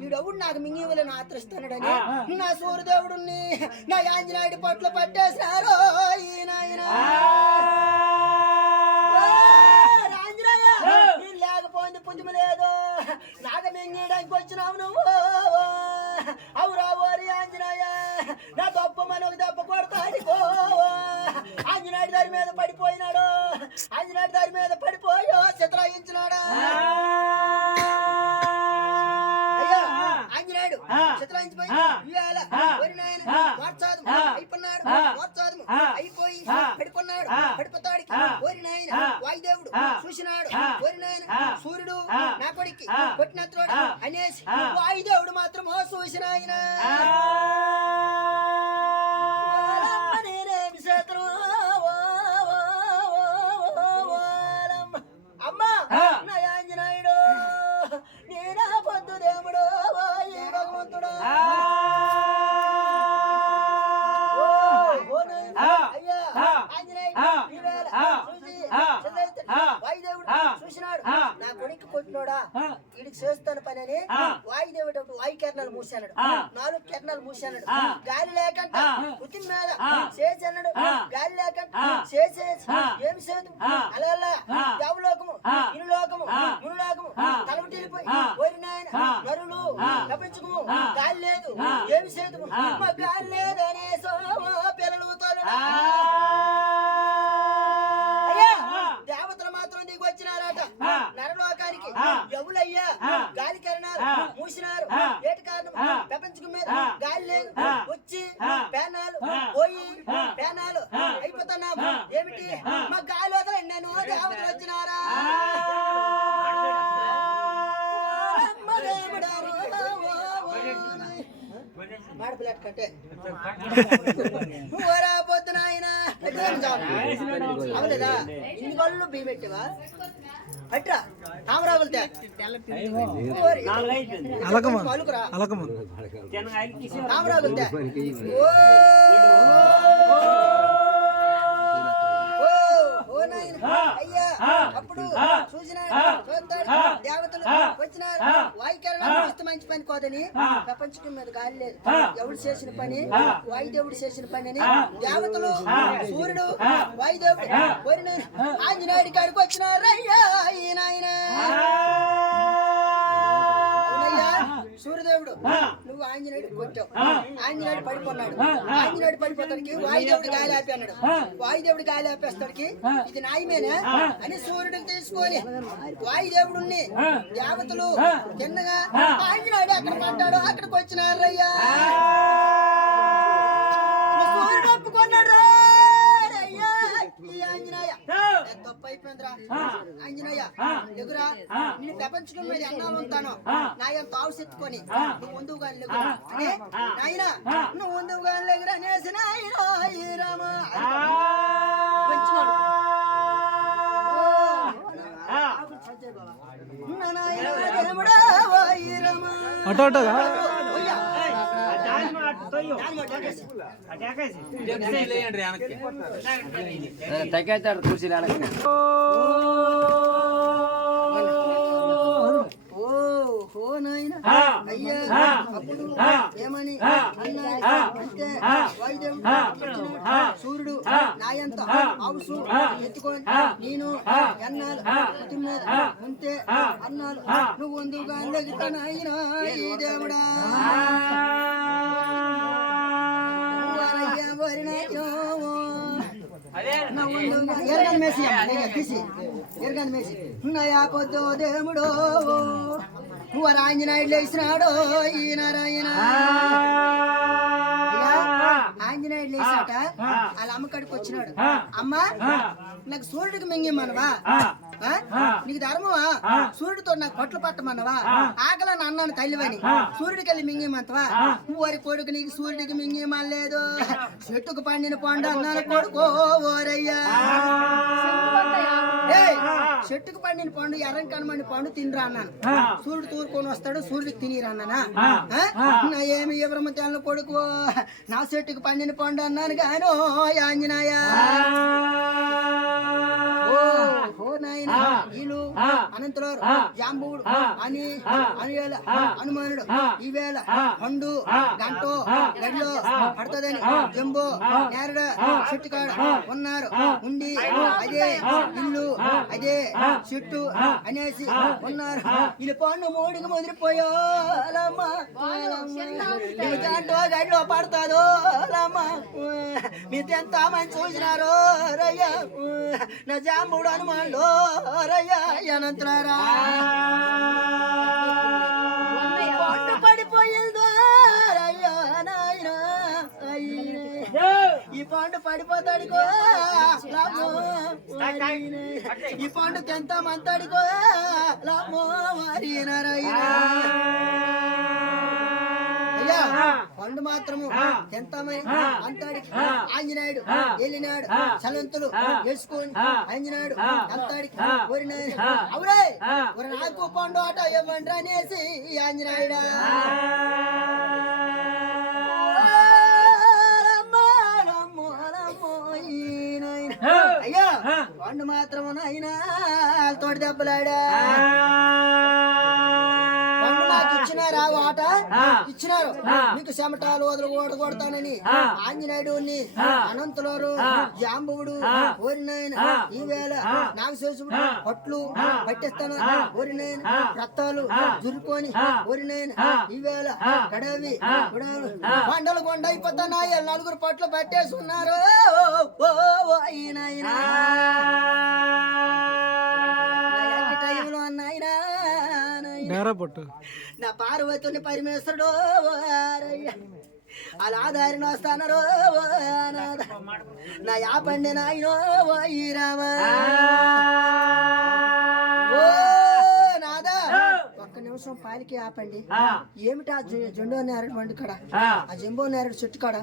వీడెవడు నాకు మింగివలని ఆత్రిస్తున్నాడని నా సూర్యదేవుడిని నా ఆంజనేయుడి పట్ల పట్టేసినారు. లేకపోయింది పుంజము లేదు, నాగ మింగడానికి వచ్చినావు నువ్వు. అవురా ఓరి ఆంజనేయ నా దొప్పమని ఒక దెబ్బ కొడతాడికో. ఆంజనేయుడి దారి మీద పడిపోయినాడు, ఆంజనేయుడి దారి మీద పడిపోయో చిత్రాయించినాడా. అయ్యా ఆంజనేయుడు చిత్రాయించిపోయి ఇవాళ ఓరి నాయన వాట్సాదం అయిపోయినాడు, వాట్సాదం అయిపోయి పడిపోన్నాడు. పడిపోతాడికి ఓరి నాయన వాయుదేవుడు చూసినాడు. ఓరి నాయన సూర్యుడు నా కొడుక్కి కొట్టినత్రోడు అనేసి వాయుదేవుడు మాత్రమో చూసినాయన. నేనేమి చేతను అమ్మా నా ఆంజనేయుడు నేనా పొద్దు దేవుడు ఈ భగవంతుడు. అయ్యా ఆంజనేయుడు వాయుదేవుడు చూసినాడు, నా కొడుకు కొట్టినోడా వీడికి చేస్తాను పని అని వాయుదేవుడు వాయు కిరణాలు మూసాడు. 4 కిరణాలు మూసాడు. గాలి లేకంట ఉతి మీద చేసన్నాడు, గాలి లేకంట చేసేసి ఏమి చేదు అలా దేవలోకము ఇనులోకము మునులోకము తలబిట్టిపోయి ఓరి నాయన నరులు ప్రపంచము గాలి లేదు ఏమి చేదు మా గాలి లేదనే పిల్లలు దేవతలు మాత్రం దిగి వచ్చినారట నరలోకానికి. ఎవలయ్యా గాలి కిరణాలు మూసినారు, ఏటి కారణం ప్రపంచం మీద గాలి లేదు, వచ్చి పేనాలు పోయి పేనాలు అయిపోతున్నాము. ఏమిటి మా గాలి వదలండి నేను దేవతలు వచ్చినారా. మాడపిల్లట్ కంటే పొద్దున ఆయన అవలేదా ఇన్ని కళ్ళు బియ్యం పెట్టేవా అట్రా తామరాగులతే తామరాగులతే అయ్యా అప్పుడు చూసినాడు దేవతలు వచ్చినారు. వాయుకరణం మంచి పని కోదని ప్రపంచం మీద గాలి లేదు, ఎవడు చేసిన పని వాయుదేవుడు చేసిన పని అని దేవతలు సూర్యుడు వాయుదేవుడు కోరిన ఆంజనేయుడి కాడికి వచ్చినారు. అయ్యా ఈయన సూర్యదేవుడు నువ్వు ఆంజనేయుడు కొట్టావు, ఆంజనేయుడు పడిపోన్నాడు. ఆంజనేయుడు పడిపోతాడికి వాయుదేవుడు గాలి ఆపి అన్నాడు. వాయుదేవుడు గాలి ఆపేస్తాడికి ఇది న్యాయమేనా అని సూర్యుడికి తీసుకొని వాయుదేవుడు దేవతలు తిన్నగా ఆంజనేయుడు ఎక్కడ పడ్డాడు అక్కడికి వచ్చినారు. అయ్యా సూర్యుడు ఒప్పుకున్నాడు. అయ్యా ఈ ఆంజనేయ తప్పు అయిపోయిందిరా ఆంజనేయ ఎగురా నేను ప్రపంచం మీద ఎన్నాళ్ళు ఉంటాను నాయన తావు సెత్తుకొని నువ్వు ముందుగా లేగురా అని నాయన నువ్వు ముందుగా లేగురా అనేసి నాయన ఈ రామ తగ్గేస్తాడు కూర్చి అయ్యా అప్పుడు ఏమని అంటే వాయుదేవుడు సూర్యుడు నాయంత అవసు ఎత్తుకొని నేను ఎన్నాళ్ళు ఉంటే అన్నాళ్ళు నువ్వు ముందుగా లెగుతాను అయినా ఈ దేవుడా పొద్దు దేవుడు ఆంజనేయుడు లేచినాడు ఈ నారాయణ ఆంజనేయుడు లేచాట వాళ్ళ అమ్మ కాడికి వచ్చినాడు. అమ్మా నాకు సూర్యుడికి మింగిమ్మనవా, నీకు ధర్మమా సూర్యుడితో నాకు పట్లు పట్టమన్నవా, ఆకలని అన్నాను తల్లివని సూర్యుడికి వెళ్ళి మింగిమంతవా, ఓరి కొడుకు నీకు సూర్యుడికి మింగిమలేదు, చెట్టుకు పండిన పండు అన్నాను కొడుకో ఓరయ్యా, చెట్టుకు పండిన పండు ఎర్రం కనమని పండు తినరా అన్నాను, సూర్యుడు తూరుకొని వస్తాడు సూర్యుడికి తినిరా అన్నానా, నా ఏమి ఎవరమ్మ తెల్ల కొడుకు నా చెట్టుకు పండిన పండు అన్నాను గాను ఆంజనేయ, వీళ్ళు అనంతరావు జాంబుడు అని అనివేళ హనుమానుడు ఈవేళ పండు గంటో గడిలో పడుతుందని జంబో నేరడ చెట్టుకాడ ఉన్నారు ఉండి అదే ఇల్లు అదే చెట్టు అనేసి ఉన్నారు, వీళ్ళు పండు మూడికి ముదిరిపోయోలమ్మా, గంటో గడిలో పడతాదో మీరు ఎంత మంది చూసినారో రయ్యా, నా జాంబుడు హనుమానుడు రయ్యా అనంతరారా పండు పడిపోయిందో రయ్యా నాయన, ఈ పండు పడిపోతాడుకో ఈ పండు ఎంత మంతాడుకో లామో మారినారయ్యా, పండు మాత్రము ఎంతమని అంతాడికి ఆంజనేయుడు వెళ్ళినాడు, చలంతులు వేసుకొని ఆంజనేయుడు అంతాడికి ఊరినాడు, అవురే ఊరి నాకు పండు ఆట ఇవ్వండి అనేసి ఆంజనేయుడా అయ్యా పండు మాత్రము నాయనా తోటి దెబ్బలాడా, ఇచ్చినారా ఆట ఇచ్చినారు మీకు చెమటాలు వదులు కొడతానని ఆంజనేయుడు అనంతులరు జాంబుడు ఓరినాయన ఈవేళ నాగశేషుడు పట్లు పట్టిస్తాను ఓరినాయన రత్తాలు జురుకొని ఓరినాయన ఈవేళ గడవి పంటలు కొండ అయిపోతున్నాయి, నలుగురు పట్లు పట్టేసి ఉన్నారు టైంలో అన్నాయినా నా పార్వతిని పరిమేశ్వరుడు అలా దారిని వస్తానరో నా యాపండి నాయనో ఈ రామా, ఒక్క నిమిషం పాలికి ఆపండి, ఏమిటి ఆ జెండో నేరడు వండి కాడ ఆ జంబో నేరడు చెట్టు కాడ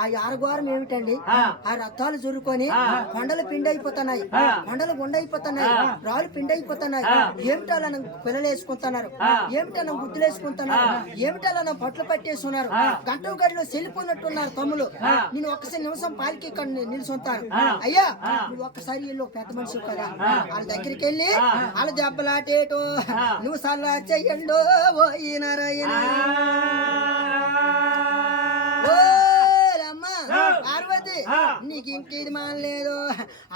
ఆ యారగోరం ఏమిటండి, ఆ రథాలు జురుకొని కొండలు పిండి అయిపోతున్నాయి, కొండలు గుండైపోతున్నాయి, రాళ్ళు పిండి అయిపోతున్నాయి, ఏమిటి అలా పిల్లలు వేసుకుంటున్నారు, ఏమిటి అలా గుద్దులు వేసుకుంటున్నారు, ఏమిటి అలా పట్లు పట్టేస్తున్నారు, గంట గడిలో చెల్లిపోయినట్టున్నారు తమ్ములు, నేను ఒక్కసారి నిమిషం పాలికి ఇక్కడ నిలుచుంటాను, అయ్యా నువ్వు ఒక్కసారి వీళ్ళు పెద్ద మనిషి కదా వాళ్ళ దగ్గరికి వెళ్ళి వాళ్ళ దెబ్బలాటేటో నువ్వు సల్లా చెయ్యండో ఈనారాయణ, పార్వతి నీకు ఇంకేది మానలేదు,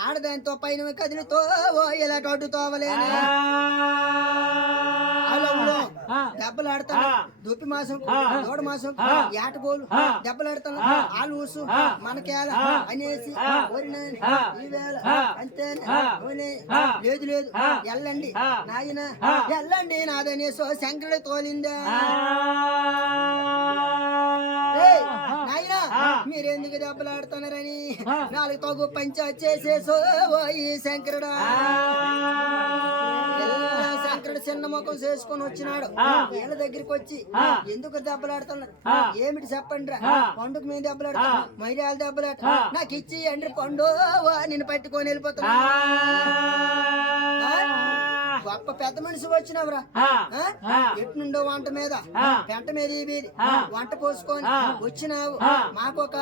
ఆడదానితో పైన కదిలితో ఇలా టొడ్డు తోవలేను, దెబ్బలాడతాను దుప్పి మాసం దూడ మాసం ఏటగోలు దెబ్బలాడతాను ఆలు ఊసు మనకేల అనేసి ఈవేళ అంతేనే లేదు లేదు ఎల్లండి నాయన ఎల్లండి నాదనేసో శంకరుడు తోలిందా, నాయన మీరెందుకు దెబ్బలాడుతున్నారని నాలుగు తగు పంచాయత్ చేసేసో ఈ శంకరుడా, శంకరుడు చిన్న ముఖం చేసుకొని వచ్చినాడు, వీళ్ళ దగ్గరికి వచ్చి ఎందుకు దెబ్బలాడుతున్నారు ఏమిటి చెప్పండి రా, పండుగ మీద దెబ్బలాడుతున్నా మైరాలు దెబ్బలాట నాకు ఇచ్చి ఎండ్రి పండు నిన్ను పట్టుకొని వెళ్ళిపోతున్నా, గొప్ప పెద్ద మనిషి వచ్చినవరా ఎట్నుండో వంట మీద పెంట మీద వీధి వంట పోసుకొని వచ్చినావు, మాకొక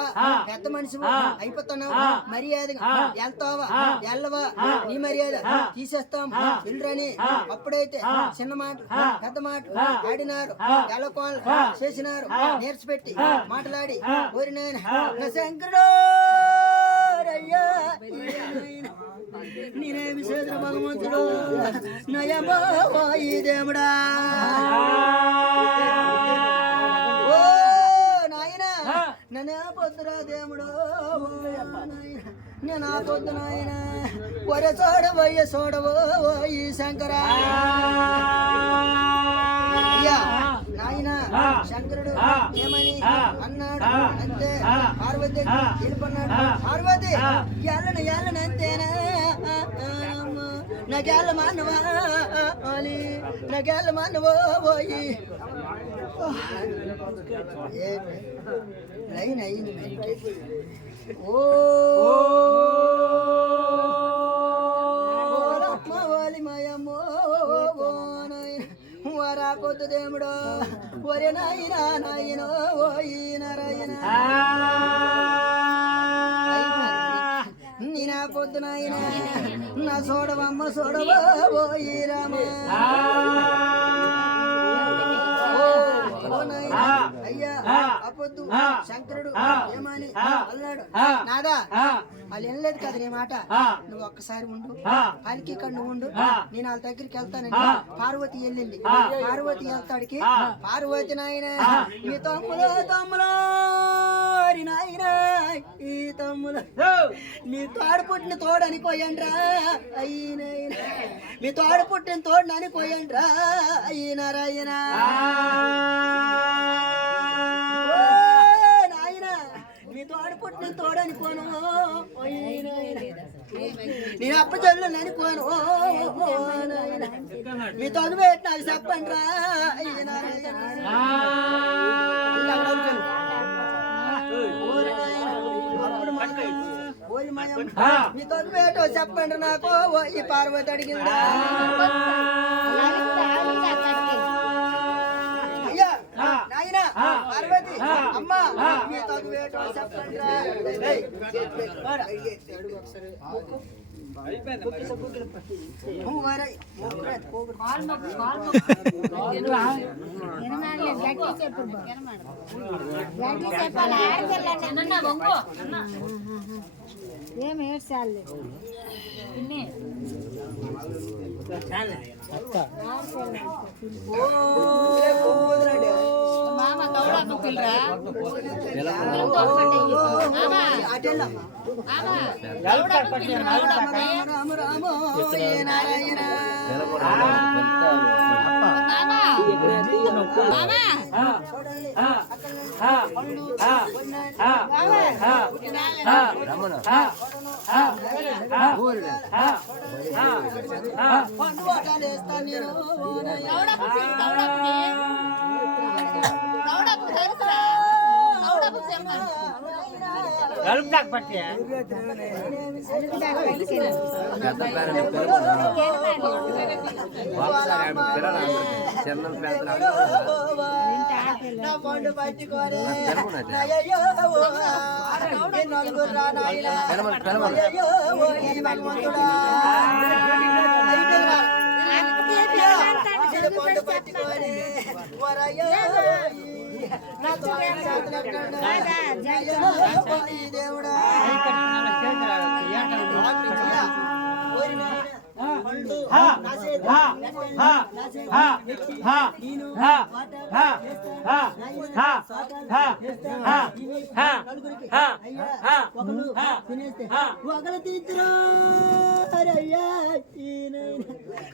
పెద్ద మనిషి అయిపోతున్నావు, మర్యాదగా వెళ్తావా వెళ్ళవా నీ మర్యాద తీసేస్తాం వెళ్ళరని అప్పుడైతే చిన్న మాట పెద్ద మాట ఆడినారు, ఎల్లకోళ్ళు చేసినారు, నేర్చిపెట్టి మాట్లాడి ఓరినాయన నా శంకరుడు అయ్యా నేనేమి చేసిన భగవంతుడు నయమో ఈ దేవుడా, ఓ నాయన నన్ను పొద్దురా దేవుడు నేను ఆ పొద్దు నాయన ఒరే చూడవయ్య చూడవో ఈ శంకరా, అయ్యా నా ఆయన శంకరుడు ఏమని అన్నాడు అంతే పార్వతి వెళ్ళిపోన్నాడు పార్వతి ఎల్లన అంతేనా నాకేళ్ళ మానవాలి నాకేళ్ళ మానవోయి లైన్ అయింది ఓ వాలి మాయమ్మో వరా కొద్దు దేవుడో ఒరే నాయనా నాయనో ఓయి నారాయణ నీ నా పొద్దు నాయన నా సోడవమ్మ సోడవో ఓయి రామ అయ్యా అప్పొద్దు శంకరుడు ఏమని అన్నాడు నాదా వాళ్ళు వినలేదు కదా నీ మాట నువ్వు ఒక్కసారి ఉండు వాళ్ళకి ఇక్కడ నువ్వు ఉండు నేను వాళ్ళ దగ్గరికి వెళ్తానండి పార్వతి వెళ్ళింది పార్వతి వెళ్తాడికి పార్వతి నాయన ఈ తమ్ములో నాయన ఈ తమ్ములు నీ తోడు పుట్టిన తోడు అనుకోయండ్రా అయినైనా మీ తోడు పుట్టిన తోడు అనుకోయండ్రా అయినారాయణ మీ తోడు పుట్టిన తోడు అనుకోను నేను అప్ప చల్లు అనుకోను మీ తోడు పెట్టి నాకు చెప్పండి రా మీ తోడు పెట్టో చెప్పండి నాకు ఈ పార్వతి అడిగిందా నాయనా పార్వతి అమ్మ మీ తోడు పెట్టో చెప్పండి ఏం ఏడ్చాలి మామ తౌడా ముక్కిల్రా పండు పట్టుకోరే నలుగురు పండు పట్టుకోరే దేవుడా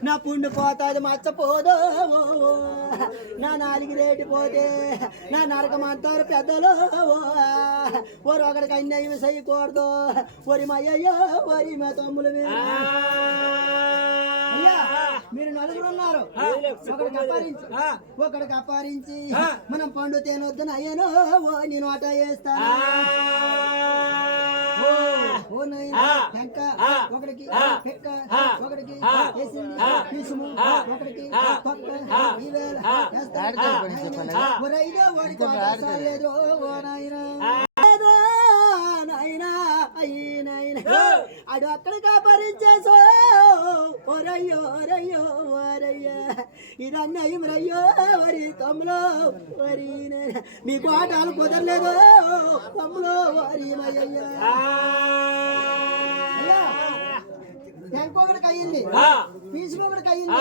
నా పుండు పోతాది మచ్చపోదో నా నాలుగు రేటు పోతే నా నరకమంతారు పెద్దలు ఓరు ఒకడికి అన్యాయం చేయకూడదు ఒరి మయ్యో ఒరి మా తమ్ములు మీరు నలుగురు ఉన్నారు ఒకడికి అపారించి మనం పండు తేనొద్దు అయ్యానో నేను ఆట వేస్తాను ఒకడికి పెక్క ఒకడికి తీసుము ఒకడికి పక్క ఈవేళ వాడికి లేదు ఓ నాయనా అడు అక్కడికి అపరించేసో ఒరయ్యో ఒరయ్యో ఒరయ్యా ఇది అన్నయ్యం రయ్యో వరి తమ్ములో వరి మీకు ఆటలు కుదరలేదు తమ్ములో వరి మయ్యా ఇంకొకడికి అయ్యింది పీసుకొకడికి అయ్యింది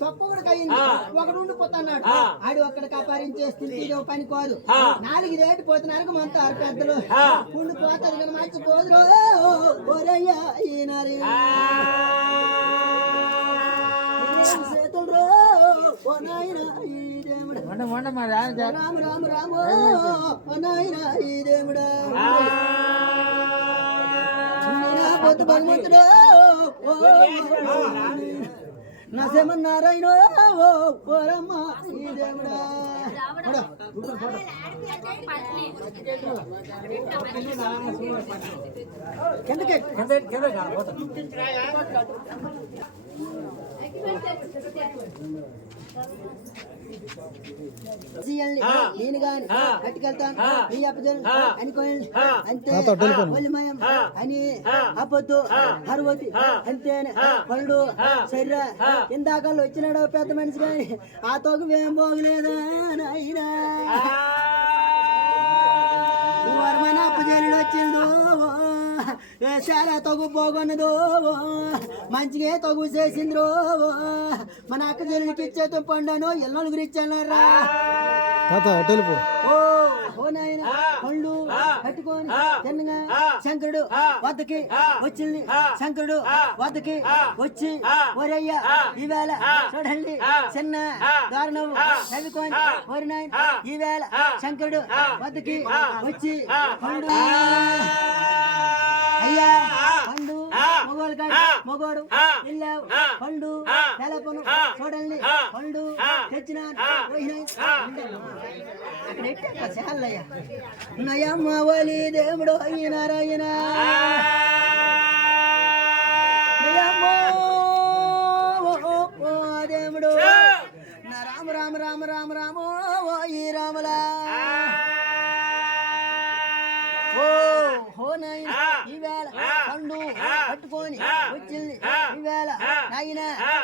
తొక్కొకడికి అయ్యింది ఒకడు ఉండిపోతున్నాడు ఆడు అక్కడికి అపరించేస్తుంది ఇది పని కాదు నాలుగు రేటు పోతున్నారు మంతారు పెద్దలు ఉండిపోతారు కానీ మర్చిపోదురు ఒరయ్యా ఈనారు చేతులు ఓ నాయన ఈ దేవుడా రామ రామ రామ ఓ నాయన ఈ దేవుడా నా పొద్దు భగవంతుడు నరసింహనారాయణ ఓ రమ్మ ఈ దేవుడా నేను గాని పట్టుకెళ్తాను నీ అప్పజలు అనుకోండి అంతే ఒలిమయం అని అప్పొద్దు హరువతి అంతేనే పళ్ళు శరీర ఇందాకల్లో వచ్చినాడు పెద్ద మనిషి కానీ ఆ తోకు ఏం పోగలేదా నాయనా వరమైన అప్పజలు వచ్చిందో చాలా తగు పోగొన్నదో మంచిగా తగు చేసింద్రో మన అక్క చెల్లికి ఇచ్చేతో పండాను ఎల్లొలుగురు ఇచ్చానరా ఓ నాయన పండు కట్టుకొని చిన్నగా శంకరుడు వద్దకి వచ్చింది శంకరుడు వద్దకి వచ్చి ఒరయ్య ఈవేళ చూడండి చిన్న దారుణం చదువుకొని ఒరి నాయన ఈవేళ శంకరుడు వద్దకి వచ్చి పండు అయ్యా పండు మొగోళ్ళు కాదు మొగోడు వెళ్ళావు పండు తెలపను చూడండి పండు తెచ్చినాను అక్కడ ఎట్ట చాలయ్యా నయమ్మ వలి దేవుడు అయ్యి నారాయణ దేవుడు నా రామ రామ రామ రామ రామ ఓ ఈ రామలా ఈవేళ పండు పట్టుకొని వచ్చింది ఈవేళ నాయన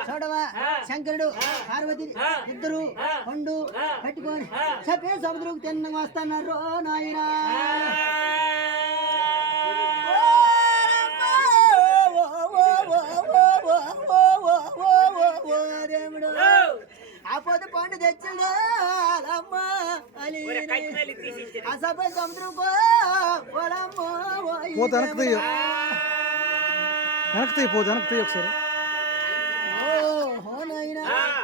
చూడవా శంకరుడు పార్వతి ఇద్దరు పండు పట్టుకొని చెప్పే సముద్రం తిన్న వస్తున్నారు నాయన దేవుడు ఆ పొద్దు పండు తెచ్చిండు అమ్మ అని ఆ సభ సముద్రం వెనక్కి ఒకసారి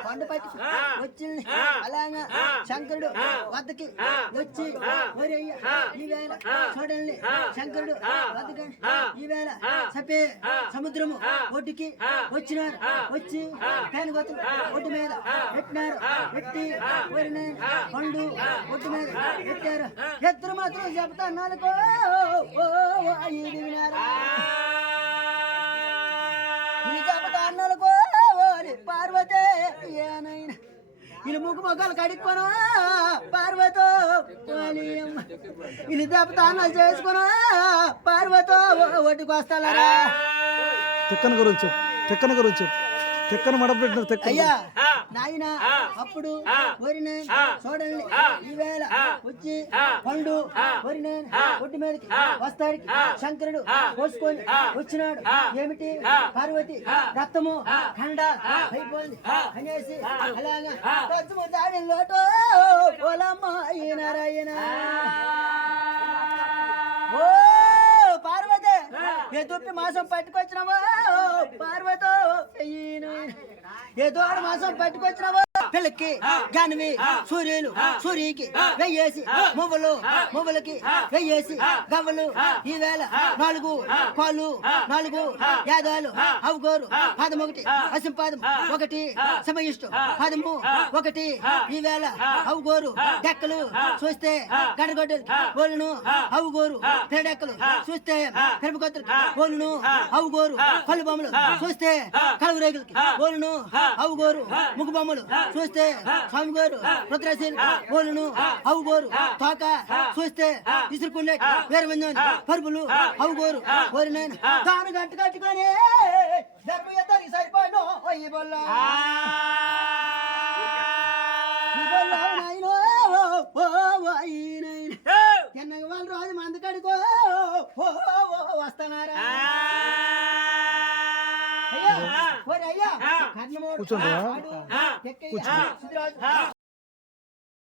పండు పట్టి వచ్చింది అలాగా శంకరుడు వద్దకి వచ్చి ఈవేళ చూడండి శంకరుడు వద్దకి ఈవేళ చెప్పే సముద్రము ఒడ్డుకి వచ్చినారు వచ్చి పేను గొత్తులు ఒడ్డు మీద పెట్టినారు పెట్టి పండు ఒడ్డు మీద పెట్టారు ఎత్తురు మాత్రం చెప్తా నాలుకో వినారు చెప్తా అన్నాలుకో పార్వతే ఏనైనా వీళ్ళు ముగ్గు మొక్కలు కడుక్కోను పార్వతో వీళ్ళు దెబ్బతానాలు చేసుకును పార్వతో ఒడ్డుకు వస్తారా తిక్కన గురించి తెక్కన మడపెట్టిన తెక్క అయ్యా నాయన అప్పుడు వరినే చూడండి ఈవేళ వచ్చి పండు వరినే ఒడ్డు మీదకి వస్తాడికి శంకరుడు పోసుకొని వచ్చినాడు ఏమిటి పార్వతి రక్తము ఖండ అయిపోయింది అనేసి అలాగా రక్తము దాడి లోటో పొలమ్మ నారాయణ ఓ పార్వతి ఎదుప్పి మాసం పట్టుకొచ్చినావా పార్వతో ఏదో మాసం పట్టుకొచ్చినావా పిల్లకి గనివి సూర్యులు సూర్యుకి వెయ్యేసి మువ్వలకి వెయ్యేసి గవ్వలు ఈవేళ 4 కాళ్ళు 4 యాదాలు అవుగోరు పాదం 1 అసింపాదం 1 సమయిష్టు పాదము 1 ఈవేళ అవుగోరు డెక్కలు చూస్తే గడగొడ్డలు బోలును అవుగోరు పెరడెక్కలు చూస్తే పెరపకొత్తలు బోలును అవుగోరు కళ్ళు బొమ్మలు చూస్తే కలుగు రేగులకి బోలును అవుగోరు ముగ్గు బొమ్మలు చూస్తే స్వామిగోరు రుద్రశీలు బోలును అవుగోరు తోక చూస్తే ఇసురుకుండే వేరే మంది పరుపులు అవుగోరు బోలిన తాను గట్టు కట్టుకొని సరిపోను చిన్నగా వాళ్ళు రోజు మంది కడుకో వస్తున్నారా